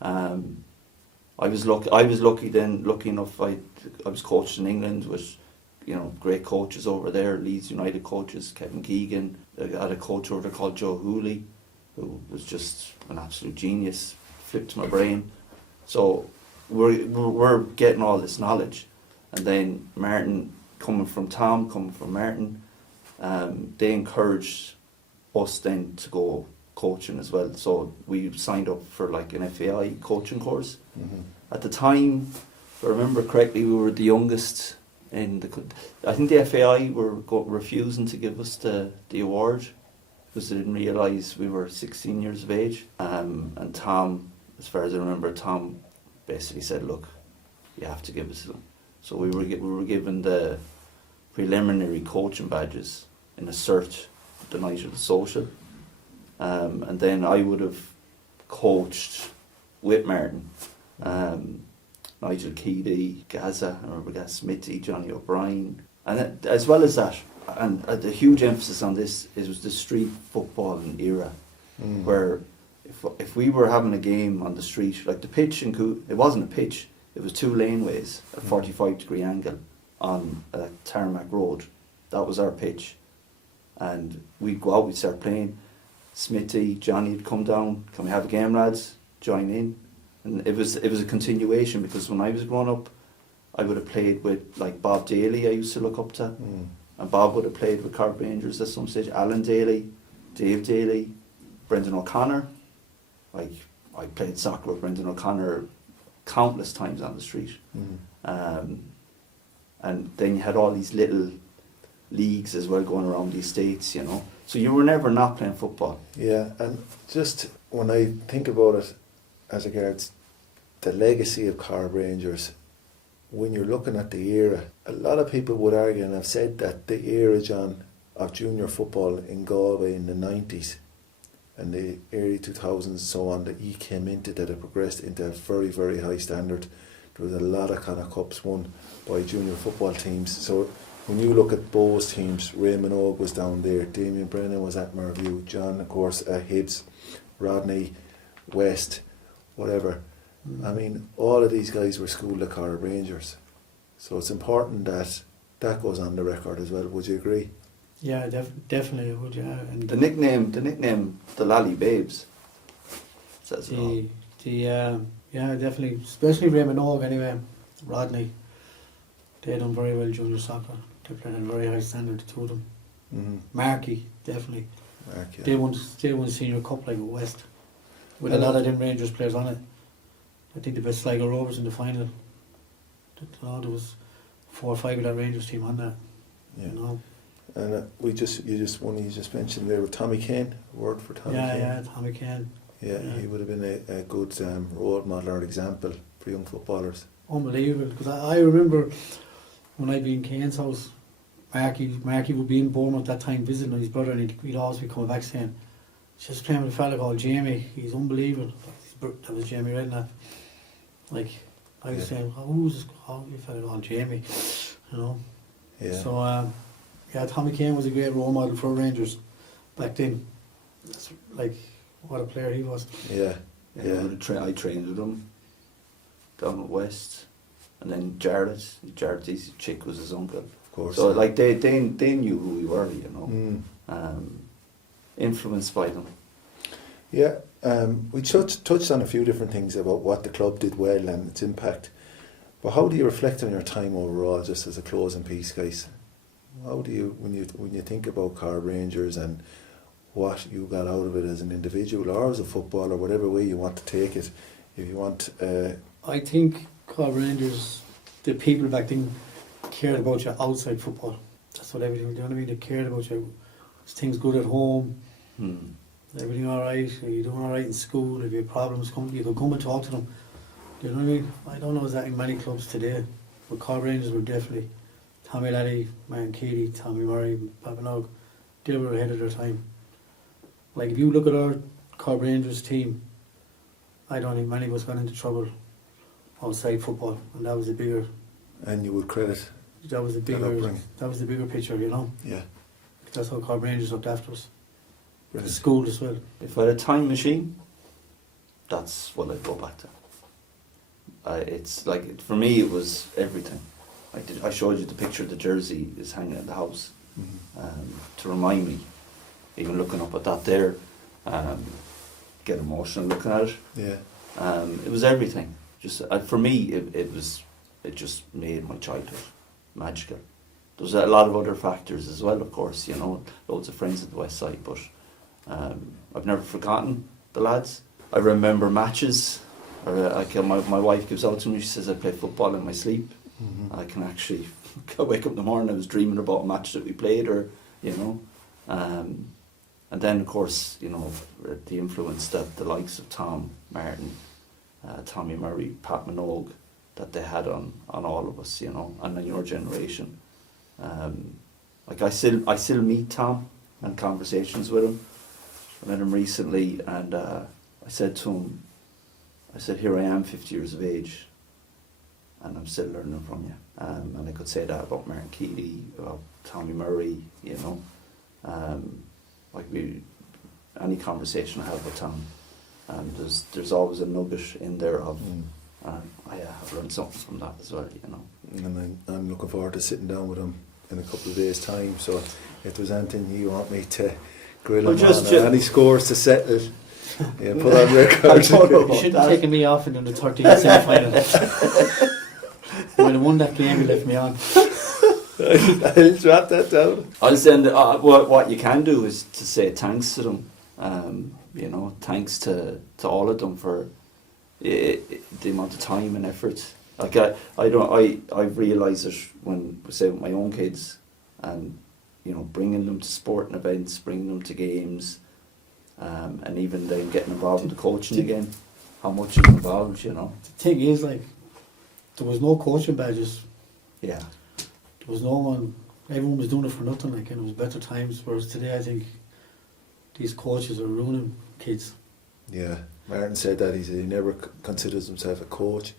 I was lucky then, lucky enough, I was coached in England with, great coaches over there, Leeds United coaches, Kevin Keegan. I had a coach over there called Joe Hooley, who was just an absolute genius, flipped my brain. So we're getting all this knowledge. And then Martin, coming from Martin, they encouraged us then to go coaching as well. So we signed up for like an FAI coaching course. Mm-hmm. At the time, if I remember correctly, we were the youngest in the. I think the FAI were refusing to give us the award because they didn't realise we were 16 years of age. And Tom, as far as I remember, Tom basically said, "Look, you have to give us them." So we were given the preliminary coaching badges in a cert the night of the social. And then I would have coached with Martin, Nigel Keady, Gaza, I remember Gaz Smithy, Johnny O'Brien. And as well as that, and the huge emphasis on this, was the street footballing era, where if we were having a game on the street, like the pitch in it wasn't a pitch, it was 2 laneways, a 45-degree angle on a tarmac road. That was our pitch. And we'd go out, we'd start playing. Smithy, Johnny would come down, "Can we have a game, lads? Join in." And it was a continuation, because when I was growing up, I would have played with like Bob Daly, I used to look up to. And Bob would have played with Corrib Rangers at some stage. Alan Daly, Dave Daly, Brendan O'Connor. Like, I played soccer with Brendan O'Connor countless times on the street. And then you had all these little leagues as well going around the estates, So you were never not playing football. Yeah, and just when I think about it as regards the legacy of Corrib Rangers, when you're looking at the era, a lot of people would argue, and have said that the era, John, of junior football in Galway in the 90s and the early 2000s and so on, that he came into, that it progressed into a very, very high standard. There was a lot of kind of cups won by junior football teams. So when you look at those teams, Raymond Og was down there, Damien Brennan was at Merview, John, of course, Hibs, Rodney, West, whatever. I mean, all of these guys were schooled at Corrib Rangers. So it's important that that goes on the record as well. Would you agree? yeah, definitely I would, yeah. And The nickname, the Lally Babes, says it all. yeah, definitely, especially Raymond Og anyway, Rodney, they done very well junior soccer. They played at a very high standard, the two of them. Mm-hmm. Markey, definitely. Mark, yeah. They won senior cup like with West, with a lot of them Rangers players on it. I think the best Sligo Rovers in the final. There was 4 or 5 of that Rangers team on that. Yeah. And you just mentioned there with Tommy Kane. A word for Tommy Kane. Yeah, Tommy Kane. Yeah, he would have been a good role model or example for young footballers. Unbelievable, because I remember when I'd be in Kane's house, Marky would be in Bournemouth that time visiting his brother, and he'd always be coming back saying, "Just playing with a fella called Jamie, he's unbelievable." That was Jamie Redknapp. Like, I was saying, who's this fella called Jamie? Yeah. So, Tommy Kane was a great role model for Rangers back then. That's like, what a player he was. Yeah. I trained with him down at West, and then Jarrett's chick was his uncle. Of course. So like they knew who we were, influenced by them. Yeah, we touched on a few different things about what the club did well and its impact. But how do you reflect on your time overall, just as a closing piece, guys? How do you, when you think about Corrib Rangers and what you got out of it as an individual or as a footballer, whatever way you want to take it, if you want... I think Corrib Rangers, the people back then cared about you outside football. That's what everything, you know what I mean? They cared about you. Was things good at home? Everything alright? Are you doing alright in school? If you have problems, you could come and talk to them. You know what I mean? I don't know is that in many clubs today, but Corrib Rangers were definitely Tommy Laddie, Martin Keady, Tommy Murray, Papanog. They were ahead of their time. Like, if you look at our Corrib Rangers team, I don't think many of us got into trouble outside football, and that was the bigger. And you would credit That was the that bigger. upbringing. That was the bigger picture, you know. Yeah. That's how Corrib Rangers looked after us. The Brilliant. school as well. If I had a time machine, that's what I'd go back to. It's like, for me, it was everything. I showed you the picture of the jersey is hanging in the house to remind me, even looking up at that there, get emotional looking at it. Yeah. It was everything. Just for me, it just made my childhood magical. There was a lot of other factors as well, of course. You know, loads of friends at the West Side, but I've never forgotten the lads. I remember matches. My wife gives out to me. She says I play football in my sleep. I can actually wake up in the morning. I was dreaming about a match that we played, or you know. And then, of course, you know, the influence that the likes of Tom, Martin, Tommy Murray, Pat Minogue, that they had on all of us, you know, and on your generation. Like I still meet Tom and conversations with him. I met him recently, and I said to him, here I am, 50 years of age, and I'm still learning from you. And I could say that about Martin Keeley, about Tommy Murray, you know. Any conversation I have with Tom, there's always a nugget in there of, I have learned something from that as well, you know. And I'm looking forward to sitting down with him in a couple of days' time. So if there's anything you want me to grill him on, or any scores to settle it, yeah, put on record. You shouldn't have taken me off in the 13th semi-final. You would have won that game. You left me on. I'll drop that down. I'll send. What you can do is to say thanks to them. You know, thanks to all of them for the amount of time and effort. Like I've realised it when, say, with my own kids, and you know, bringing them to sporting events, bringing them to games, and even then getting involved in the coaching again. How much is involved, you know? The thing is, like, there was no coaching badges. Yeah. There was no one. Everyone was doing it for nothing. Like, and it was better times. Whereas today, I think these coaches are ruining kids. Yeah, Martin said that. He said he never considers himself a coach.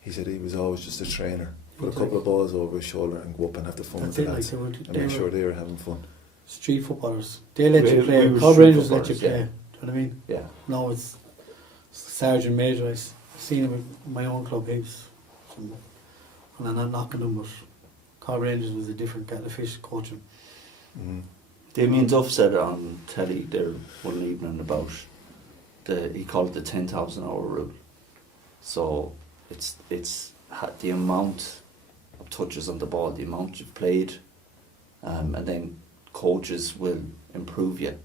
He said he was always just a trainer. Put a couple of balls over his shoulder and go up and have the fun with the lads. And make sure they were having fun. Street footballers. They let you play. We were Corrib street Rangers let you footballers, play. yeah. Do you know what I mean? Yeah. No, it's Sergeant Major. I've seen him at my own club, Higgs. And I'm not knocking them, but Corrib Rangers was a different kettle of fish coaching. Damien Duff said it on telly there one evening about he called it the 10,000 hour rule. So it's the amount of touches on the ball, the amount you've played, and then coaches will improve you.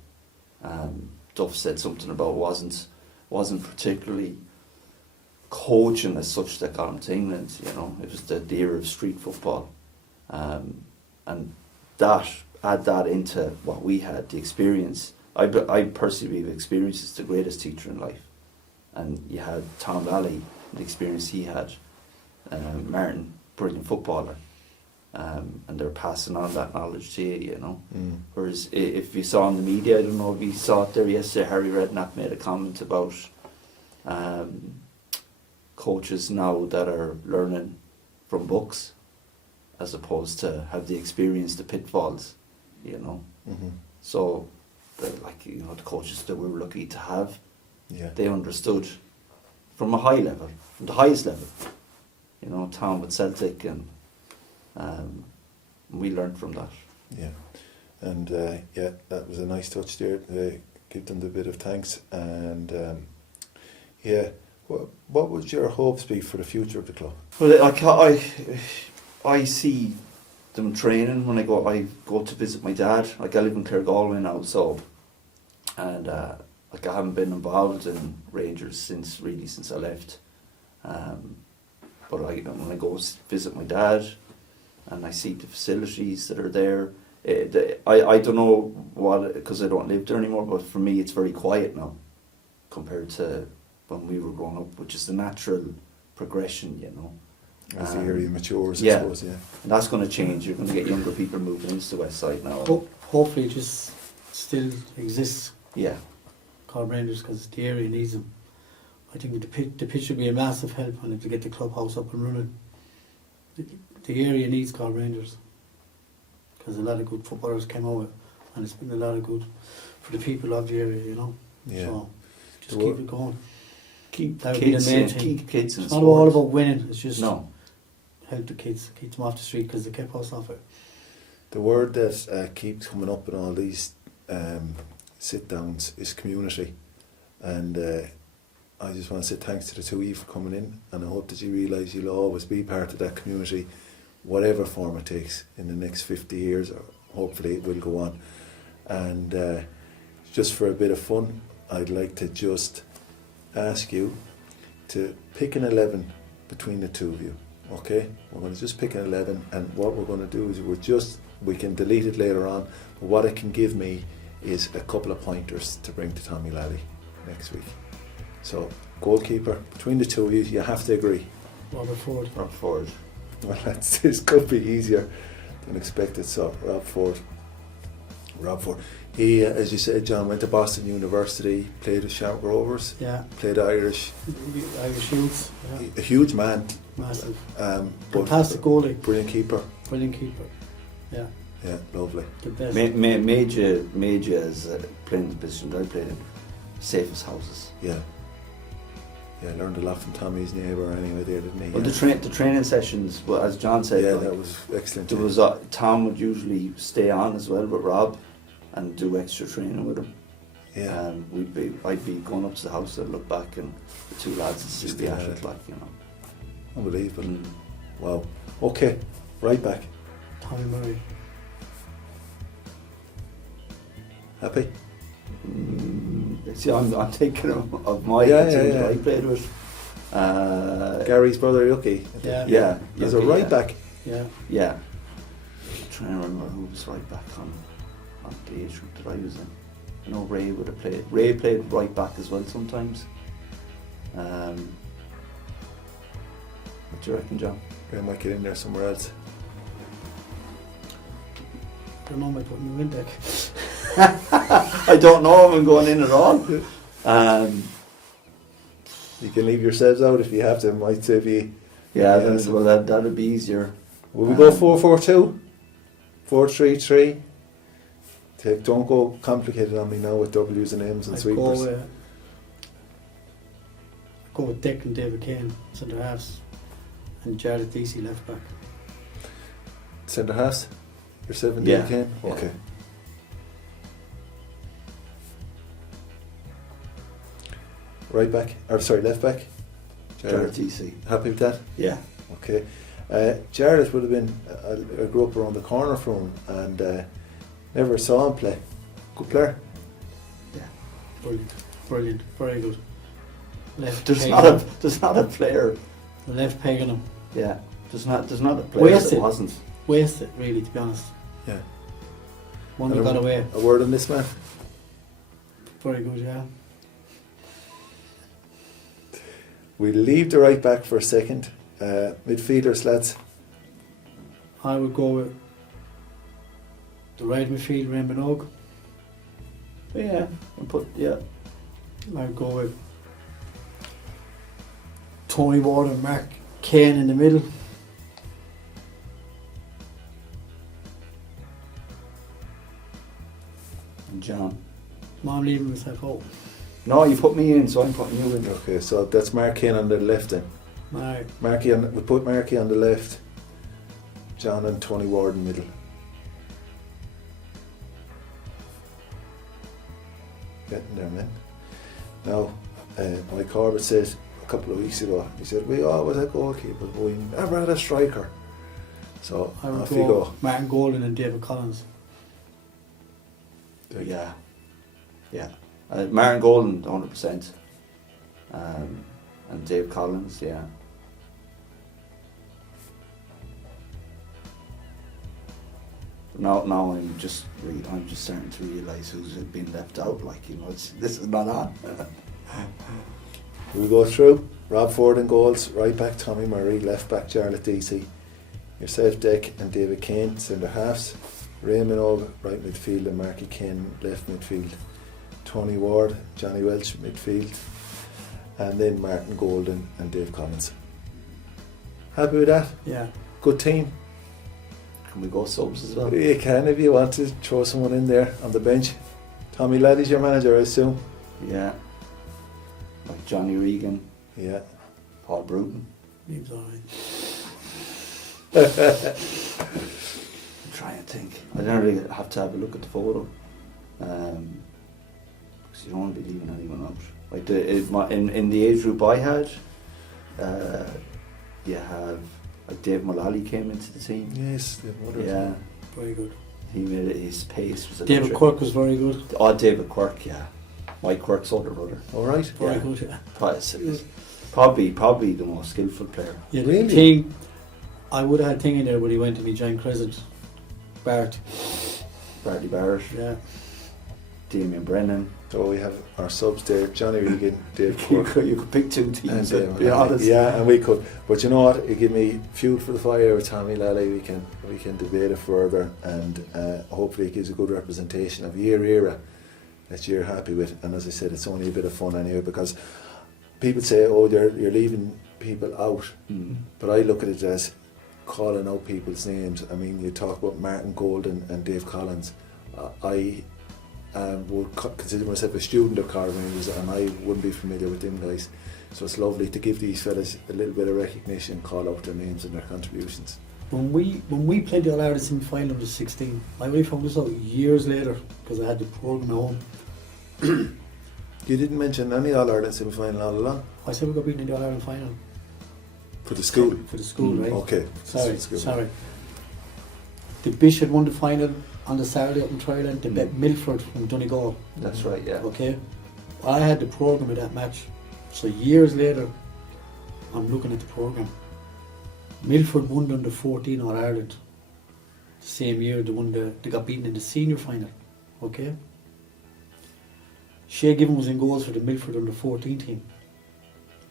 Duff said something about wasn't particularly coaching as such that got him to England. You know, it was the era of street football, and that add that into what we had, the experience. I personally believe experience is the greatest teacher in life, and you had Tom Lally, the experience he had, Martin, brilliant footballer, and they're passing on that knowledge to you, you know. Whereas if you saw in the media, I don't know if you saw it there yesterday, Harry Redknapp made a comment about coaches now that are learning from books as opposed to have the experience, the pitfalls, you know. So, the coaches that we were lucky to have, they understood from a high level, from the highest level. You know, Tom with Celtic, and we learned from that. Yeah, and that was a nice touch there. Give them the bit of thanks, and what would your hopes be for the future of the club? Well, I see them training when I go to visit my dad. Like, I live in Claregalway now, so, and I haven't been involved in Rangers since I left. But when I go visit my dad, and I see the facilities that are there, I don't know what, because I don't live there anymore, but for me it's very quiet now compared to when we were growing up, which is the natural progression, you know. As the area matures, I suppose, and that's going to change. You're going to get younger people moving into the West Side now. Hopefully it just still exists. Yeah. Corrib Rangers, because the area needs them. I think the pitch would be a massive help on it to get the clubhouse up and running. The area needs Corrib Rangers because a lot of good footballers came over, and it's been a lot of good for the people of the area, you know. Yeah. So just keep it going. Keep That would be the kids, main in, thing. keep kids in It's sport. not all about winning. It's just No. help the kids, keep them off the street because they kept us off it. The word that keeps coming up in all these sit-downs is community, and I just want to say thanks to the two of you for coming in, and I hope that you realise you'll always be part of that community, whatever form it takes in the next 50 years, or hopefully it will go on. And just for a bit of fun, I'd like to just ask you to pick an 11 between the two of you, okay? We're going to just pick an 11, and what we're going to do is we can delete it later on, but what it can give me is a couple of pointers to bring to Tommy Lally next week. So, goalkeeper, between the two of you, you have to agree. Robert Ford. Rob Ford. Well, this could be easier than expected. So, Rob Ford. He, as you said, John, went to Boston University, played with Shamrock Rovers, Yeah. played Irish. Irish youths. Yeah. A huge man. Massive. But Fantastic goalie. brilliant keeper. Brilliant keeper. Yeah. Yeah, lovely. The best. Major as playing the position that I played in, safest houses. Yeah. Yeah, learned a lot from Tommy's neighbour anyway there, didn't he? Well, Yeah. the training sessions, well, as John said, Yeah, like, that was excellent. there was Tom would usually stay on as well with Rob and do extra training with him. Yeah. I'd be going up to the house and look back, and the two lads would Just be at at it, it. like, you know. Unbelievable. Mm. Wow. Okay, right back. Tommy Murray. Happy? See, I'm thinking of my Yeah, team yeah, that I yeah. played with. Gary's brother Yucky. Yeah. Yeah, He's a Yucky, right yeah. back. Yeah. Yeah. I'm trying to remember who was right back on the age group that I was in. I know Ray would have played. Ray played right back as well sometimes. What do you reckon, John? I might get in there somewhere else. Don't know, might put me in deck. I don't know if I'm going in at all. You can leave yourselves out if you have to. Might save you. Yeah, Yeah, well, that'd be easier. Will we go 4-4-2? 4-3-3? Don't go complicated on me now with W's and M's and I'd sweepers. go with Dick and David Kane, centre halves, and Jared DC left back. Centre halves? Yourself and Yeah. Dave Kane? Yeah. Okay. Right back? Or sorry, left back? Jared TC. Happy with that? Yeah. Okay. Jared would have been, I grew up around the corner from him and never saw him play. Good player. Yeah. Brilliant, very good. Left There's peg not on a player. the left peg on him. Yeah. There's not a player Wasted. that wasn't. Wasted, really, to be honest. Yeah. One that got away. A word on this man? Very good, yeah. We'll leave the right back for a second. Midfielders, lads. I would go with the right midfield, Ray Minogue. Yeah. I would go with Tony Ward and Mark Kane in the middle. And John. I'm leaving myself out. No, you put me in, so I'm putting you in. Okay, so that's Mark Kane on the left then. Alright. We put Marky on the left, John and Tony Ward in the middle. Getting there, man. Now, Mike Corbett said a couple of weeks ago, he said, we always had goalkeepers, but we never had a striker. So, I would off you go. Martin Golden and David Collins. Yeah. Yeah. Martin Golden, 100%. And Dave Collins, yeah. Now I'm just starting to realise who's been left out. Like, you know, this is not on. We go through. Rob Ford in goals, right back Tommy Murray, left back Charlotte Deasy, yourself Dick and David Kane, centre halves, Ray Minogue, right midfield, and Marky Kane, left midfield, Tony Ward, Johnny Welch, midfield, and then Martin Golden and Dave Collins. Happy with that? Yeah. Good team. Can we go subs as well? You can if you want to throw someone in there on the bench. Tommy Laddie's your manager, I assume. Yeah. Like Johnny Regan, Yeah. Paul Bruton. He was alright. I'm trying to think. I don't really have to have a look at the photo. Because you don't want to be leaving anyone out. Like in the age group I had, you have like Dave Mullally came into the team. Yes, they've wondered. Yeah, Very good. he made it. His pace was David electric. Quirk was very good. Oh, David Quirk, yeah. Mike Quirk's older brother. All right. Very Yeah. good, yeah. Probably the most skillful player. Yeah, Really? the thing, I would have had thing in there, but he went to me Giant Crescent. Bart. Bradley Barrett, Yeah. Damien Brennan. So we have our subs there, Johnny Regan, Dave You Quirk. could pick two teams. And, To be honest. yeah, and we could. But you know what? It gave me fuel for the fire with Tommy Lally. We can debate it further, and hopefully it gives a good representation of your era that you're happy with. And as I said, it's only a bit of fun anyway, because people say, "Oh, you're leaving people out," but I look at it as calling out people's names. I mean, you talk about Martin Golden and Dave Collins. I would consider myself a student of Corrib, and I wouldn't be familiar with them guys. So it's lovely to give these fellas a little bit of recognition, call out their names and their contributions. When we played the All-Ireland semi-final under 16, I only found this out years later because I had the programme at home. You didn't mention any All-Ireland semi-final all along? I said we got beaten in the All-Ireland final. For the school? For the school, right? Okay. Sorry. The Bish had won the final on the Saturday up in Triland. They bet Milford from Donegal. That's right, yeah. Okay. I had the programme of that match. So years later, I'm looking at the programme. Milford won under 14 All Ireland. The same year they got beaten in the senior final. Okay. Shea Given was in goals for the Milford under 14 team.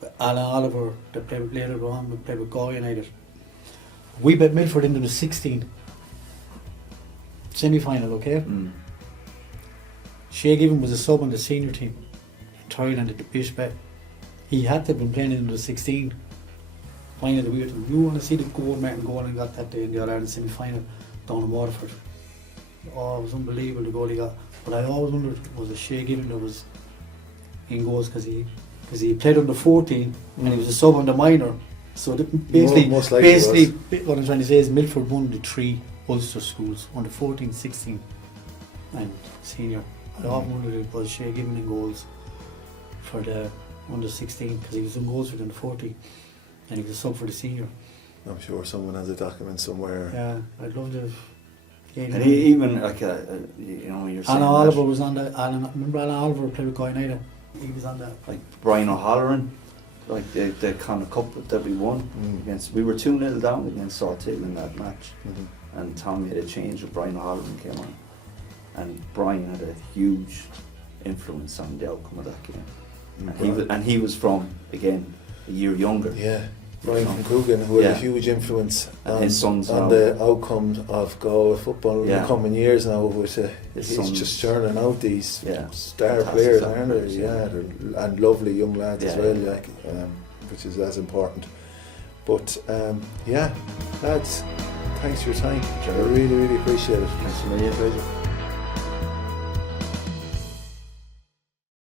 But Alan Oliver, that played later on, played with Galway United. We bet Milford into the 16 semi-final, okay? Shea Given was a sub on the senior team. Thailand at the Bish bet. He had to have been playing into the 16 final of the weird. You want to see the goal Martin Golden got that day in the All-Ireland semi-final down in Waterford. Oh, it was unbelievable the goal he got. But I always wondered, was it Shea Given that was in goals because he played under 14 and he was a sub on the minor. So basically what I'm trying to say is Milford won the three Ulster schools under 14, 16 and senior. I often wondered if it was Shea Given in goals for the under 16 because he was in goals for the under 14 and he was a sub for the senior. I'm sure someone has a document somewhere. Yeah, I'd love to have. And he even like you know, you're saying Alan Oliver was on that. Remember Alan Oliver played with Galway United? He was on that. like Brian O'Halloran, like the kind of cup that we won against. We were 2-0 down against Salthill in that match, and Tom made a change and Brian O'Halloran came on, and Brian had a huge influence on the outcome of that game. And he was from again a year younger. Yeah. Brian from Coogan, who had a huge influence on the outcome of Galway football in the coming years now. With he's just churning out these star players, aren't they? Yeah, and lovely young lads as well, like, which is as important. But lads, thanks for your time. I really, really appreciate it. Thanks a million, pleasure.